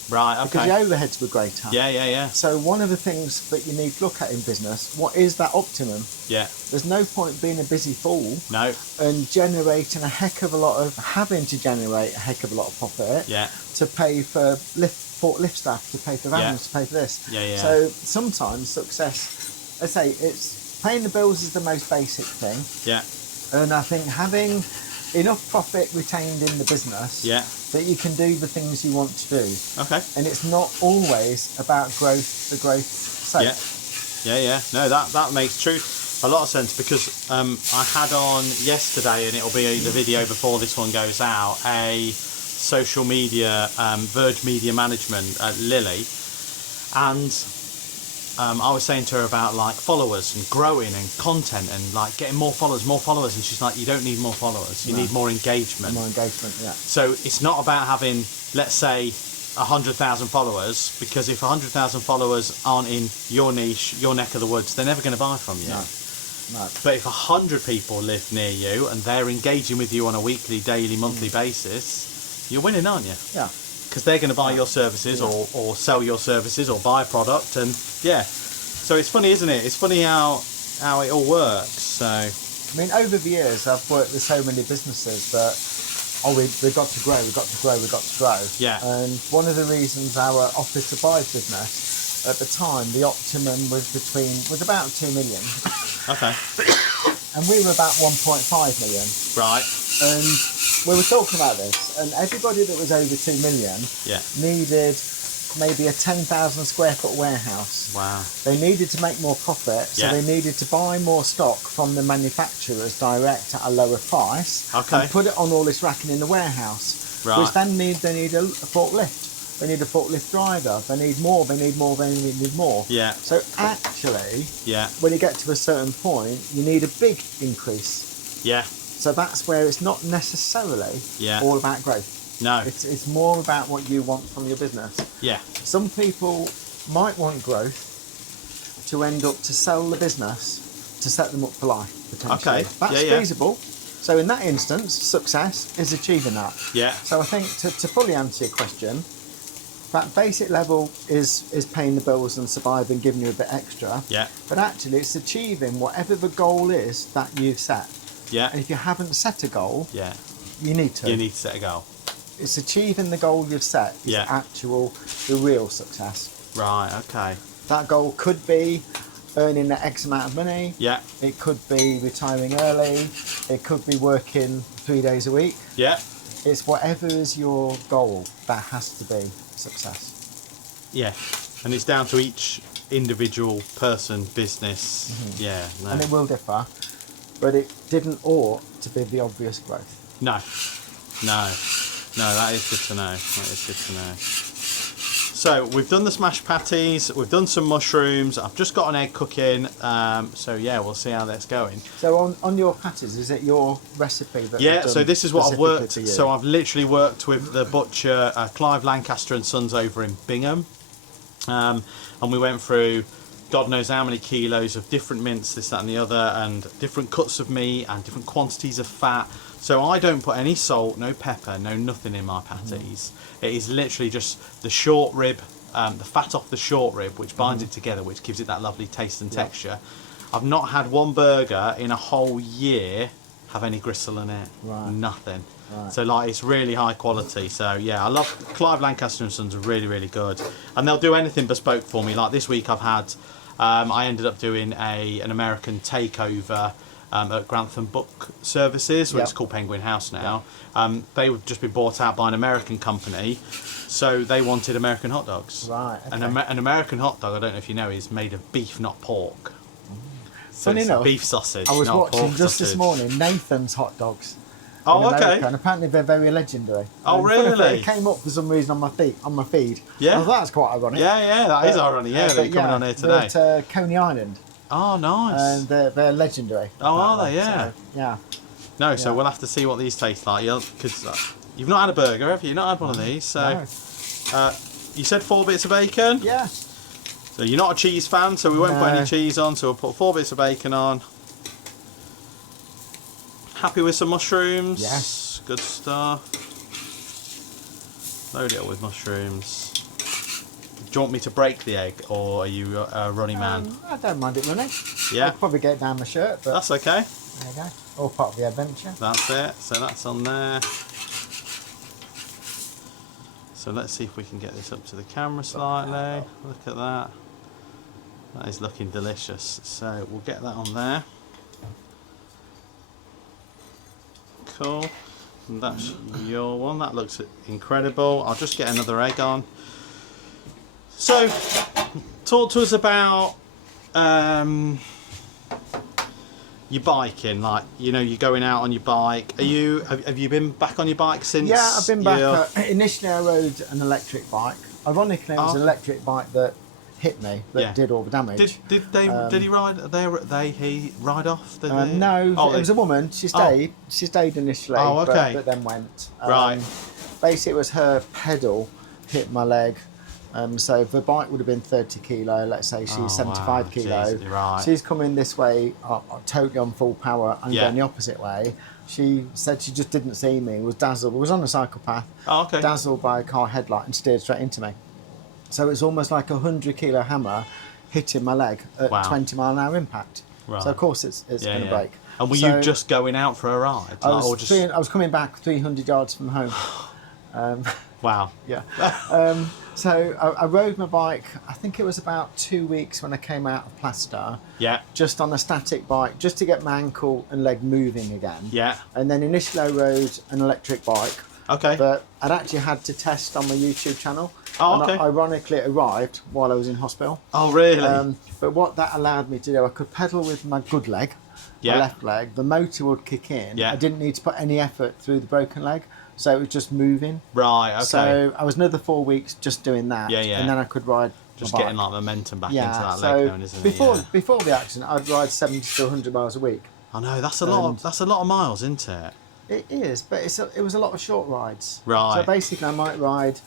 right, because okay. the overheads were greater. Yeah, yeah, yeah, So one of the things that you need to look at in business, what is that optimum? yeah. There's no point being a busy fool No, and generating a heck of a lot of, having to generate a heck of a lot of profit yeah, to pay for forklift staff, to pay for vans, Yeah. to pay for this. Yeah, yeah. So sometimes success, I say, it's paying the bills is the most basic thing. yeah, And I think having enough profit retained in the business yeah. that you can do the things you want to do. Okay. And it's not always about growth for growth's sake. Yeah, yeah, yeah. No, that makes a lot of sense because I had on yesterday, and it'll be the video before this one goes out, a social media, Verge Media Management at Lily, and I was saying to her about like followers and growing and content and like getting more followers, and she's like, you don't need more followers, you No. need more engagement. More engagement, yeah. So it's not about having, let's say, 100,000 followers, because if 100,000 followers aren't in your niche, your neck of the woods, they're never going to buy from you. No. No. But if 100 people live near you and they're engaging with you on a weekly, daily, monthly basis, you're winning, aren't you? Yeah. Because they're going to buy your services or sell your services or buy a product, and yeah. So it's funny, isn't it? It's funny how it all works. So I mean, over the years, I've worked with so many businesses that, we've got to grow, we've got to grow, we've got to grow. Yeah. And one of the reasons our office to buy business, at the time, the optimum was about 2 million. okay, And we were about 1.5 million. right, And we were talking about this, and everybody that was over 2 million yeah, needed maybe a 10,000 square foot warehouse. wow, They needed to make more profit, so Yeah. they needed to buy more stock from the manufacturers direct at a lower price Okay. and put it on all this racking in the warehouse. Right. Which then means they need a forklift. They need a forklift driver. They need more. They need more. They need more. yeah, So actually, yeah, when you get to a certain point, you need a big increase. yeah, So that's where it's not necessarily Yeah. all about growth. no, It's more about what you want from your business. yeah, Some people might want growth to end up to sell the business to set them up for life, potentially. Okay, That's yeah, yeah. feasible. So in that instance, success is achieving that. yeah, So I think to fully answer your question, that basic level is paying the bills and surviving, giving you a bit extra. yeah, But actually it's achieving whatever the goal is that you've set. yeah, And if you haven't set a goal, yeah. you need to. You need to set a goal. It's achieving the goal you've set is Yeah. the real success. Right, okay. That goal could be earning the X amount of money. Yeah, It could be retiring early. It could be working 3 days a week. yeah, It's whatever is your goal, that has to be success. yeah. And it's down to each individual person, business. Yeah, no. And it will differ, but it didn't ought to be the obvious growth. No, no, no, that is good to know. That is good to know. So we've done the smashed patties, we've done some mushrooms, I've just got an egg cooking, so yeah, we'll see how that's going. So on your patties, is it your recipe that Yeah, you've so done this is what I've specifically worked, for you? so I've literally worked with the butcher, Clive Lancaster and Sons over in Bingham, and we went through God knows how many kilos of different mints, this, that and the other, and different cuts of meat and different quantities of fat. So I don't put any salt, no pepper, no nothing in my patties. It is literally just the short rib, the fat off the short rib, which binds it together, which gives it that lovely taste and texture. I've not had one burger in a whole year have any gristle in it. Right. Nothing. Right. So like it's really high quality. So yeah, I love Clive Lancaster and Sons are really, really good. And they'll do anything bespoke for me. Like this week I've had, I ended up doing an American takeover at Grantham Book Services, which Yep. is called Penguin House now. They've just been bought out by an American company, so they wanted American hot dogs. Right, okay. And an American hot dog, I don't know if you know, is made of beef, not pork. So Funny it's enough, beef sausage, I was not watching pork just sausage. this morning Nathan's hot dogs. Oh, in America, okay. and apparently they're very legendary. Oh, And funny enough, really? It came up for some reason on my feed. Yeah. I thought that's quite ironic. Yeah, that is ironic. Yeah, they're coming on here today. They're at Coney Island, Oh, nice. and they're legendary. Oh, are they? apparently. Yeah. So, yeah. No, so Yeah. we'll have to see what these taste like. Because you've not had a burger, have you? You've not had one of these. So No. you said 4 bits of bacon. Yeah. So you're not a cheese fan, so we won't put No. any cheese on. So we'll put 4 bits of bacon on. Happy with some mushrooms? Yes. Good stuff. Load it up with mushrooms. Do you want me to break the egg, or are you a runny man? I don't mind it running. Yeah. I'll probably get it down my shirt, but That's okay. there you go. All part of the adventure. That's it. So that's on there. So let's see if we can get this up to the camera slightly. Look at that. That is looking delicious. So we'll get that on there. Cool. And that's your one. That looks incredible. I'll just get another egg on. So, talk to us about your biking. Like, you know, you're going out on your bike. Are you? Have you been back on your bike since? Yeah, I've been back. Initially, I rode an electric bike. Ironically, it was an electric bike that hit me, that did all the damage. Did he ride? He ride off? Did they? No, Oh, it was a woman. She stayed. She stayed initially, Oh, okay. but then went. Right. Basically, it was her pedal hit my leg. So the bike would have been 30 kilo. Let's say she's Oh, 75 wow. kilo. Jeez, right. She's coming this way, totally on full power. I'm Yeah. going the opposite way. She said she just didn't see me. Was dazzled. Was on a cycle path. Oh, okay. Dazzled by a car headlight and steered straight into me. So it's almost like a 100-kilo hammer hitting my leg at Wow. 20-mile-an-hour impact. Right. So of course it's going to break. And were So you just going out for a ride? I Like, or was, just... I was coming back 300 yards from home. Wow. Yeah. So I rode my bike. I think it was about 2 weeks when I came out of plaster. Yeah. Just on a static bike, just to get my ankle and leg moving again. Yeah. And then initially I rode an electric bike. Okay. But I'd actually had to test on my YouTube channel. Oh, And okay. ironically, it arrived while I was in hospital. Oh, really? But what that allowed me to do, I could pedal with my good leg, Yeah. my left leg. The motor would kick in. Yeah. I didn't need to put any effort through the broken leg, so it was just moving. Right. Okay. So I was another 4 weeks just doing that. Yeah, yeah. And then I could ride. just my bike. getting like momentum back Yeah. into that So leg, then, isn't before it? Yeah. before the accident, I'd ride 70 to 100 miles a week. I know that's a lot. And- That's a lot of miles, isn't it? It is, but it was a lot of short rides. Right. So basically, I might ride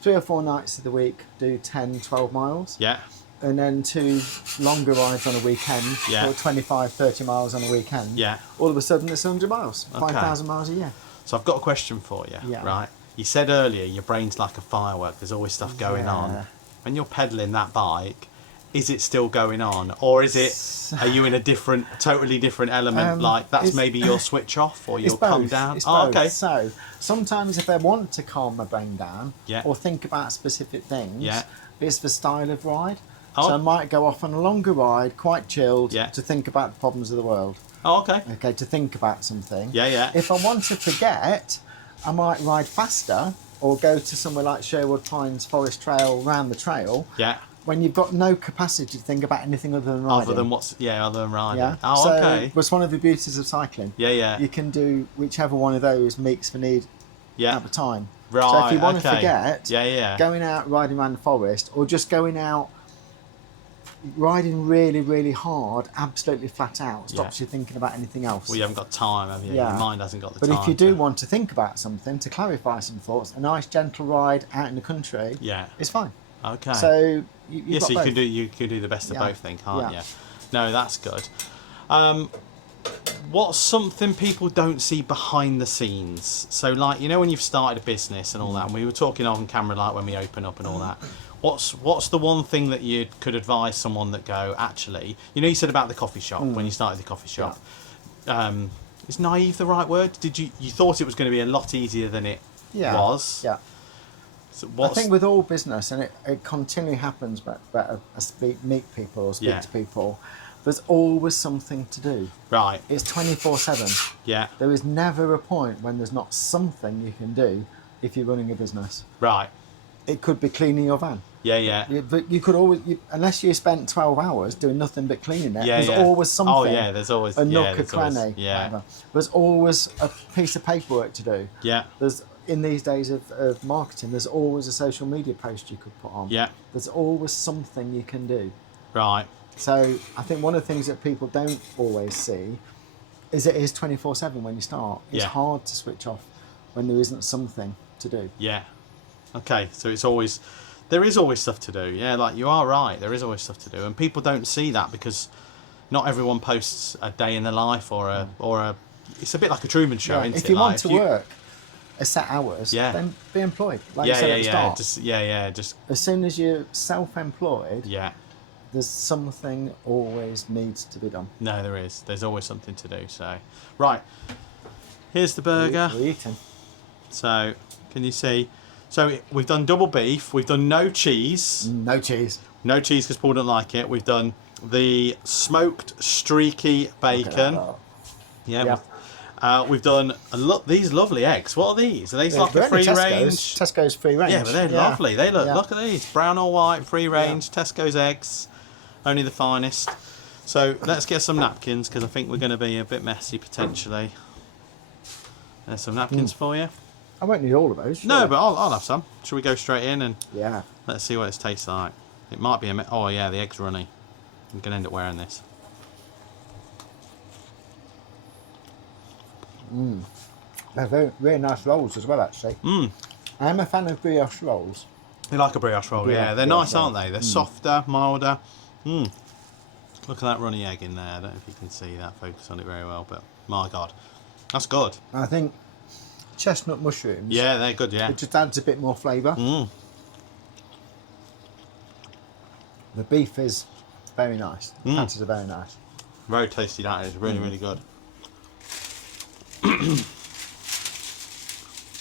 3 or 4 nights of the week, do 10, 12 miles. Yeah. And then 2 longer rides on a weekend, Yeah. or 25, 30 miles on a weekend. Yeah. All of a sudden, it's 100 miles, Okay. 5,000 miles a year. So I've got a question for you. Yeah. Right. You said earlier your brain's like a firework. There's always stuff going Yeah. on. When you're pedaling that bike, is it still going on, or is it? Are you in a different, totally different element? Like that's it's- maybe your switch off, or It's you'll both. come down. It's Oh, both. okay. So sometimes if I want to calm my brain down, Yeah. or think about specific things, Yeah. it's the style of ride. Oh. So I might go off on a longer ride, quite chilled, Yeah. to think about the problems of the world. Oh, okay. Okay, to think about something. Yeah, yeah. If I want to forget, I might ride faster or go to somewhere like Sherwood Pines Forest Trail, round the trail, Yeah. when you've got no capacity to think about anything other than riding. Other than other than riding. Yeah. Oh, so okay. that's one of the beauties of cycling. Yeah, yeah. You can do whichever one of those meets the need Yeah. at the time. Right. So if you want okay. to forget, Yeah, yeah. going out riding around the forest, or just going out riding really, really hard, absolutely flat out, stops you thinking about anything else. Well, you haven't got time, have you? Yeah. Your mind hasn't got the But time. if you do to- want to think about something, to clarify some thoughts, a nice gentle ride out in the country Yeah. is fine. Okay. So you've Yes, got you both. can do the best of Yeah. both, then, can't Yeah. you? No, that's good. What's something people don't see behind the scenes? So, like, you know, when you've started a business and all that, and we were talking on camera, like when we open up and all that. What's the one thing that you could advise someone that go, actually, you know, you said about the coffee shop when you started the coffee shop. Is naive the right word? You thought it was going to be a lot easier than it was? Yeah. So I think with all business, and it continually happens, but I meet people or speak Yeah. to people, There's always something to do. Right. It's 24/7. Yeah. There is never a point when there's not something you can do if you're running a business. Right. It could be cleaning your van. Yeah. But you could always, unless you spent 12 hours doing nothing but cleaning it, Yeah, there's always something. Oh yeah, there's always a nook, a there's always- cranny. Yeah. Whatever. There's always a piece of paperwork to do. Yeah. There's in these days of marketing, there's always a social media post you could put on. Yeah. There's always something you can do. Right. So I think one of the things that people don't always see is it is 24/7 when you start. It's Yeah. hard to switch off when there isn't something to do. Yeah. Okay. So there is always stuff to do. Yeah. Like you are right. There is always stuff to do, and people don't see that because not everyone posts a day in their life or a. It's a bit like a Truman Show, Yeah, isn't if it? you Like, want to work a set hours, Yeah. then be employed. Like you Yeah. said Yeah. at the Yeah. start. Just As soon as you're self-employed, yeah. there's something always needs to be done. No, there is. There's always something to do. So, right. Here's the burger. We're eating. So, can you see? So we've done double beef. We've done no cheese. No cheese. No cheese because Paul doesn't like it. We've done the smoked streaky bacon. Yeah. We've done these lovely eggs. What are these? Are these like a free range? Tesco's free range. Yeah, but they're lovely. They look. Yeah. Look at these, brown or white, free range. Tesco's eggs, only the finest. So let's get some napkins because I think we're going to be a bit messy potentially. There's some napkins for you. I won't need all of those. No, surely. but I'll have some. Should we go straight in and Yeah. let's see what it tastes like? It might be a. Oh yeah, the egg's runny. I'm going to end up wearing this. They're very nice rolls as well, actually. I'm a fan of brioche rolls. They like a brioche roll, yeah. They're nice, aren't they? They're softer, milder. Look at that runny egg in there. I don't know if you can see that, focus on it very well, but my God. That's good. I think chestnut mushrooms. Yeah, they're good, yeah. It just adds a bit more flavour. The beef is very nice. The patties are very nice. Very tasty, that is. Really, really good.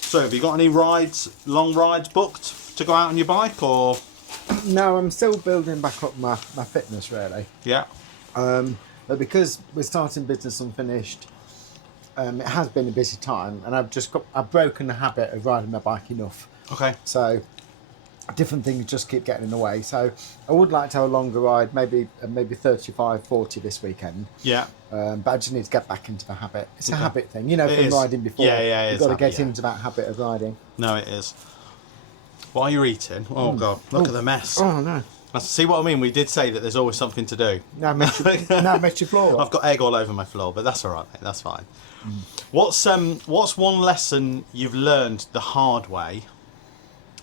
So, have you got any long rides booked to go out on your bike, or? No, I'm still building back up my fitness, really. Yeah. But because we're starting business unfinished, it has been a busy time, and I've broken the habit of riding my bike enough. Okay. So different things just keep getting in the way. So I would like to have a longer ride, maybe 35, 40 this weekend. Yeah. But I just need to get back into the habit. It's a Okay. habit thing, you know, It from is. riding before. Yeah, You've got to get exactly, into that habit of riding. No, it is. What are you eating? Oh, God. Look at the mess. Oh no! See what I mean? We did say that there's always something to do. Now I messed your floor up. I've got egg all over my floor, but that's all right, mate. That's fine. What's one lesson you've learned the hard way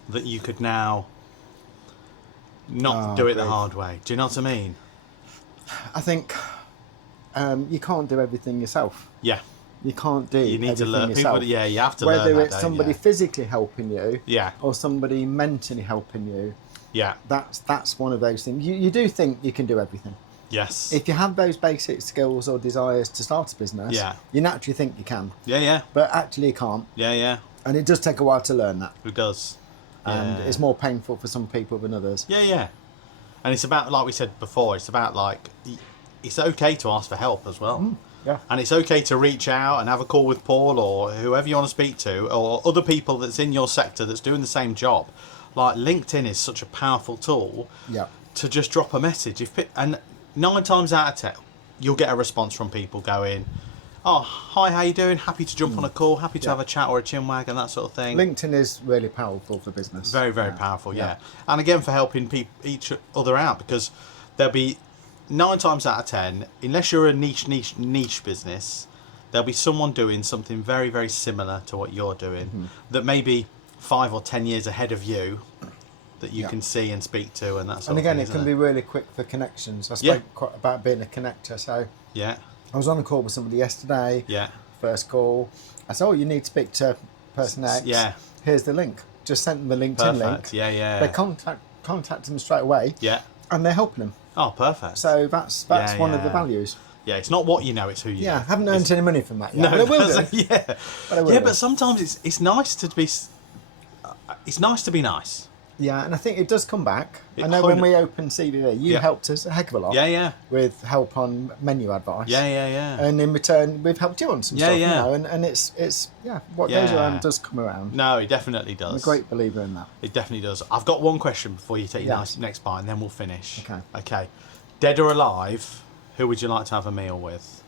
that you could now not do it the great. hard way? Do you know what I mean? I think you can't do everything yourself. Yeah. You can't do You need to everything learn. yourself. Yeah, you have to learn Whether that, it's don't somebody you? physically helping you, Yeah. or somebody mentally helping you, Yeah. that's one of those things. You do think you can do everything. Yes. If you have those basic skills or desires to start a business, Yeah. you naturally think you can, Yeah. but actually you can't. Yeah. And it does take a while to learn that. It does. And Yeah. it's more painful for some people than others. Yeah. And it's about, like we said before, it's about like, it's okay to ask for help as well. Yeah. And it's okay to reach out and have a call with Paul or whoever you want to speak to, or other people that's in your sector that's doing the same job. Like LinkedIn is such a powerful tool Yeah. to just drop a message. And 9 times out of 10, you'll get a response from people going, "Oh, hi, how you doing? Happy to jump on a call. Happy to have a chat or a chinwag and that sort of thing." LinkedIn is really powerful for business. Very, very powerful, yeah. And again, for helping each other out, because there'll be 9 times out of 10, unless you're a niche business, there'll be someone doing something very, very similar to what you're doing that may be 5 or 10 years ahead of you that you can see and speak to and that sort And of again, thing. it can isn't be really quick for connections. I Yeah. spoke quite about being a connector. So Yeah, I was on a call with somebody yesterday. yeah, First call. I said, "Oh, you need to speak to person X. yeah. Here's the link." Just sent them the LinkedIn link. Perfect. Yeah. They contact them straight away, Yeah. and they're helping them. Oh, perfect. So that's Yeah, one of the yeah. values. Yeah, it's not what you know, it's who you know. Yeah, I haven't earned any money from that yet. No, but I will do. yeah. But I will Yeah, do. but sometimes it's nice to be. It's nice to be nice. Yeah, and I think it does come back. It I know when 100 we opened CVV, you Yeah. helped us a heck of a lot. Yeah. With help on menu advice. Yeah. And in return, we've helped you on some Yeah, stuff. yeah. You know, and it's what goes Yeah. around does come around. No, it definitely I'm a does. great believer in that. It definitely does. I've got one question before you take your Yes. next bite, and then we'll finish. Okay. Dead or alive, who would you like to have a meal with?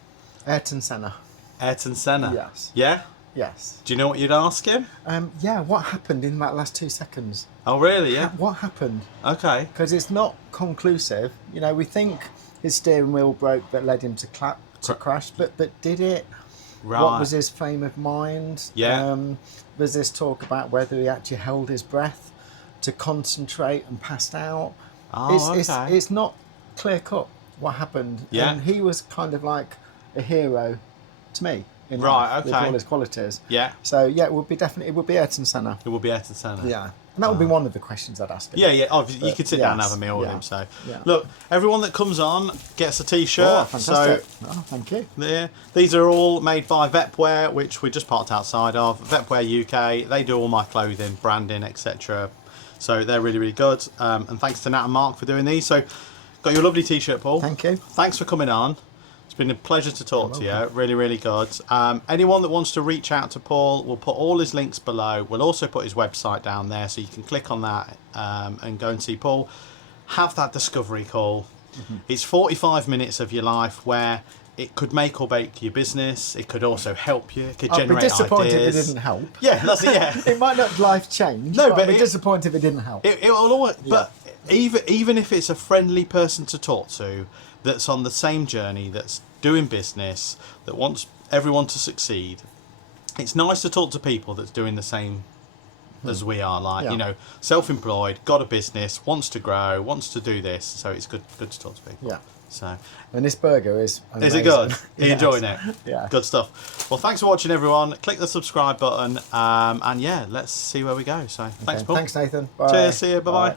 Ayrton Senna. Ayrton Senna? Yes. Yeah? Yes. Do you know what you'd ask him? Yeah, what happened in that last 2 seconds? Oh, really? Yeah. What happened? Okay. Because it's not conclusive. You know, we think his steering wheel broke that led him to crash, but did it? Right. What was his frame of mind? Yeah. There's this talk about whether he actually held his breath to concentrate and passed out. Oh, okay. It's not clear cut what happened. Yeah. And he was kind of like a hero to me in Right, life with okay. all his qualities. Yeah. So yeah, it would be Ayrton Senna. It would be Ayrton Senna. Yeah. And that would be one of the questions I'd ask him. Yeah. Oh, you could sit down and yes, have a meal with yeah, him. So, yeah. look, everyone that comes on gets a T-shirt. Oh, fantastic. So, Thank you. these are all made by Vepware, which we just parked outside of. Vepware UK. They do all my clothing, branding, etc. So they're really, really good. And thanks to Nat and Mark for doing these. So, got your lovely T-shirt, Paul. Thank you. Thanks for coming on. It's been a pleasure to talk to you. Really, really good. Anyone that wants to reach out to Paul, we'll put all his links below. We'll also put his website down there, so you can click on that and go and see Paul. Have that discovery call. Mm-hmm. It's 45 minutes of your life where it could make or break your business. It could also help you. It could generate I'd be disappointed ideas. if it didn't help. Yeah, that's it. Yeah. It might not life change. No, but but I'd be disappointed if it didn't help. It will always, but even if it's a friendly person to talk to, that's on the same journey, that's doing business, that wants everyone to succeed, it's nice to talk to people that's doing the same as we are. Like, you know, self-employed, got a business, wants to grow, wants to do this. So it's good to talk to people. Yeah. So. And this burger is amazing. Is it good? Are you Yes. enjoying it? Yeah. Good stuff. Well, thanks for watching, everyone. Click the subscribe button, and yeah, let's see where we go. So, thanks, Paul. Thanks, Nathan. Bye. Cheers. See you. Bye-bye. Bye.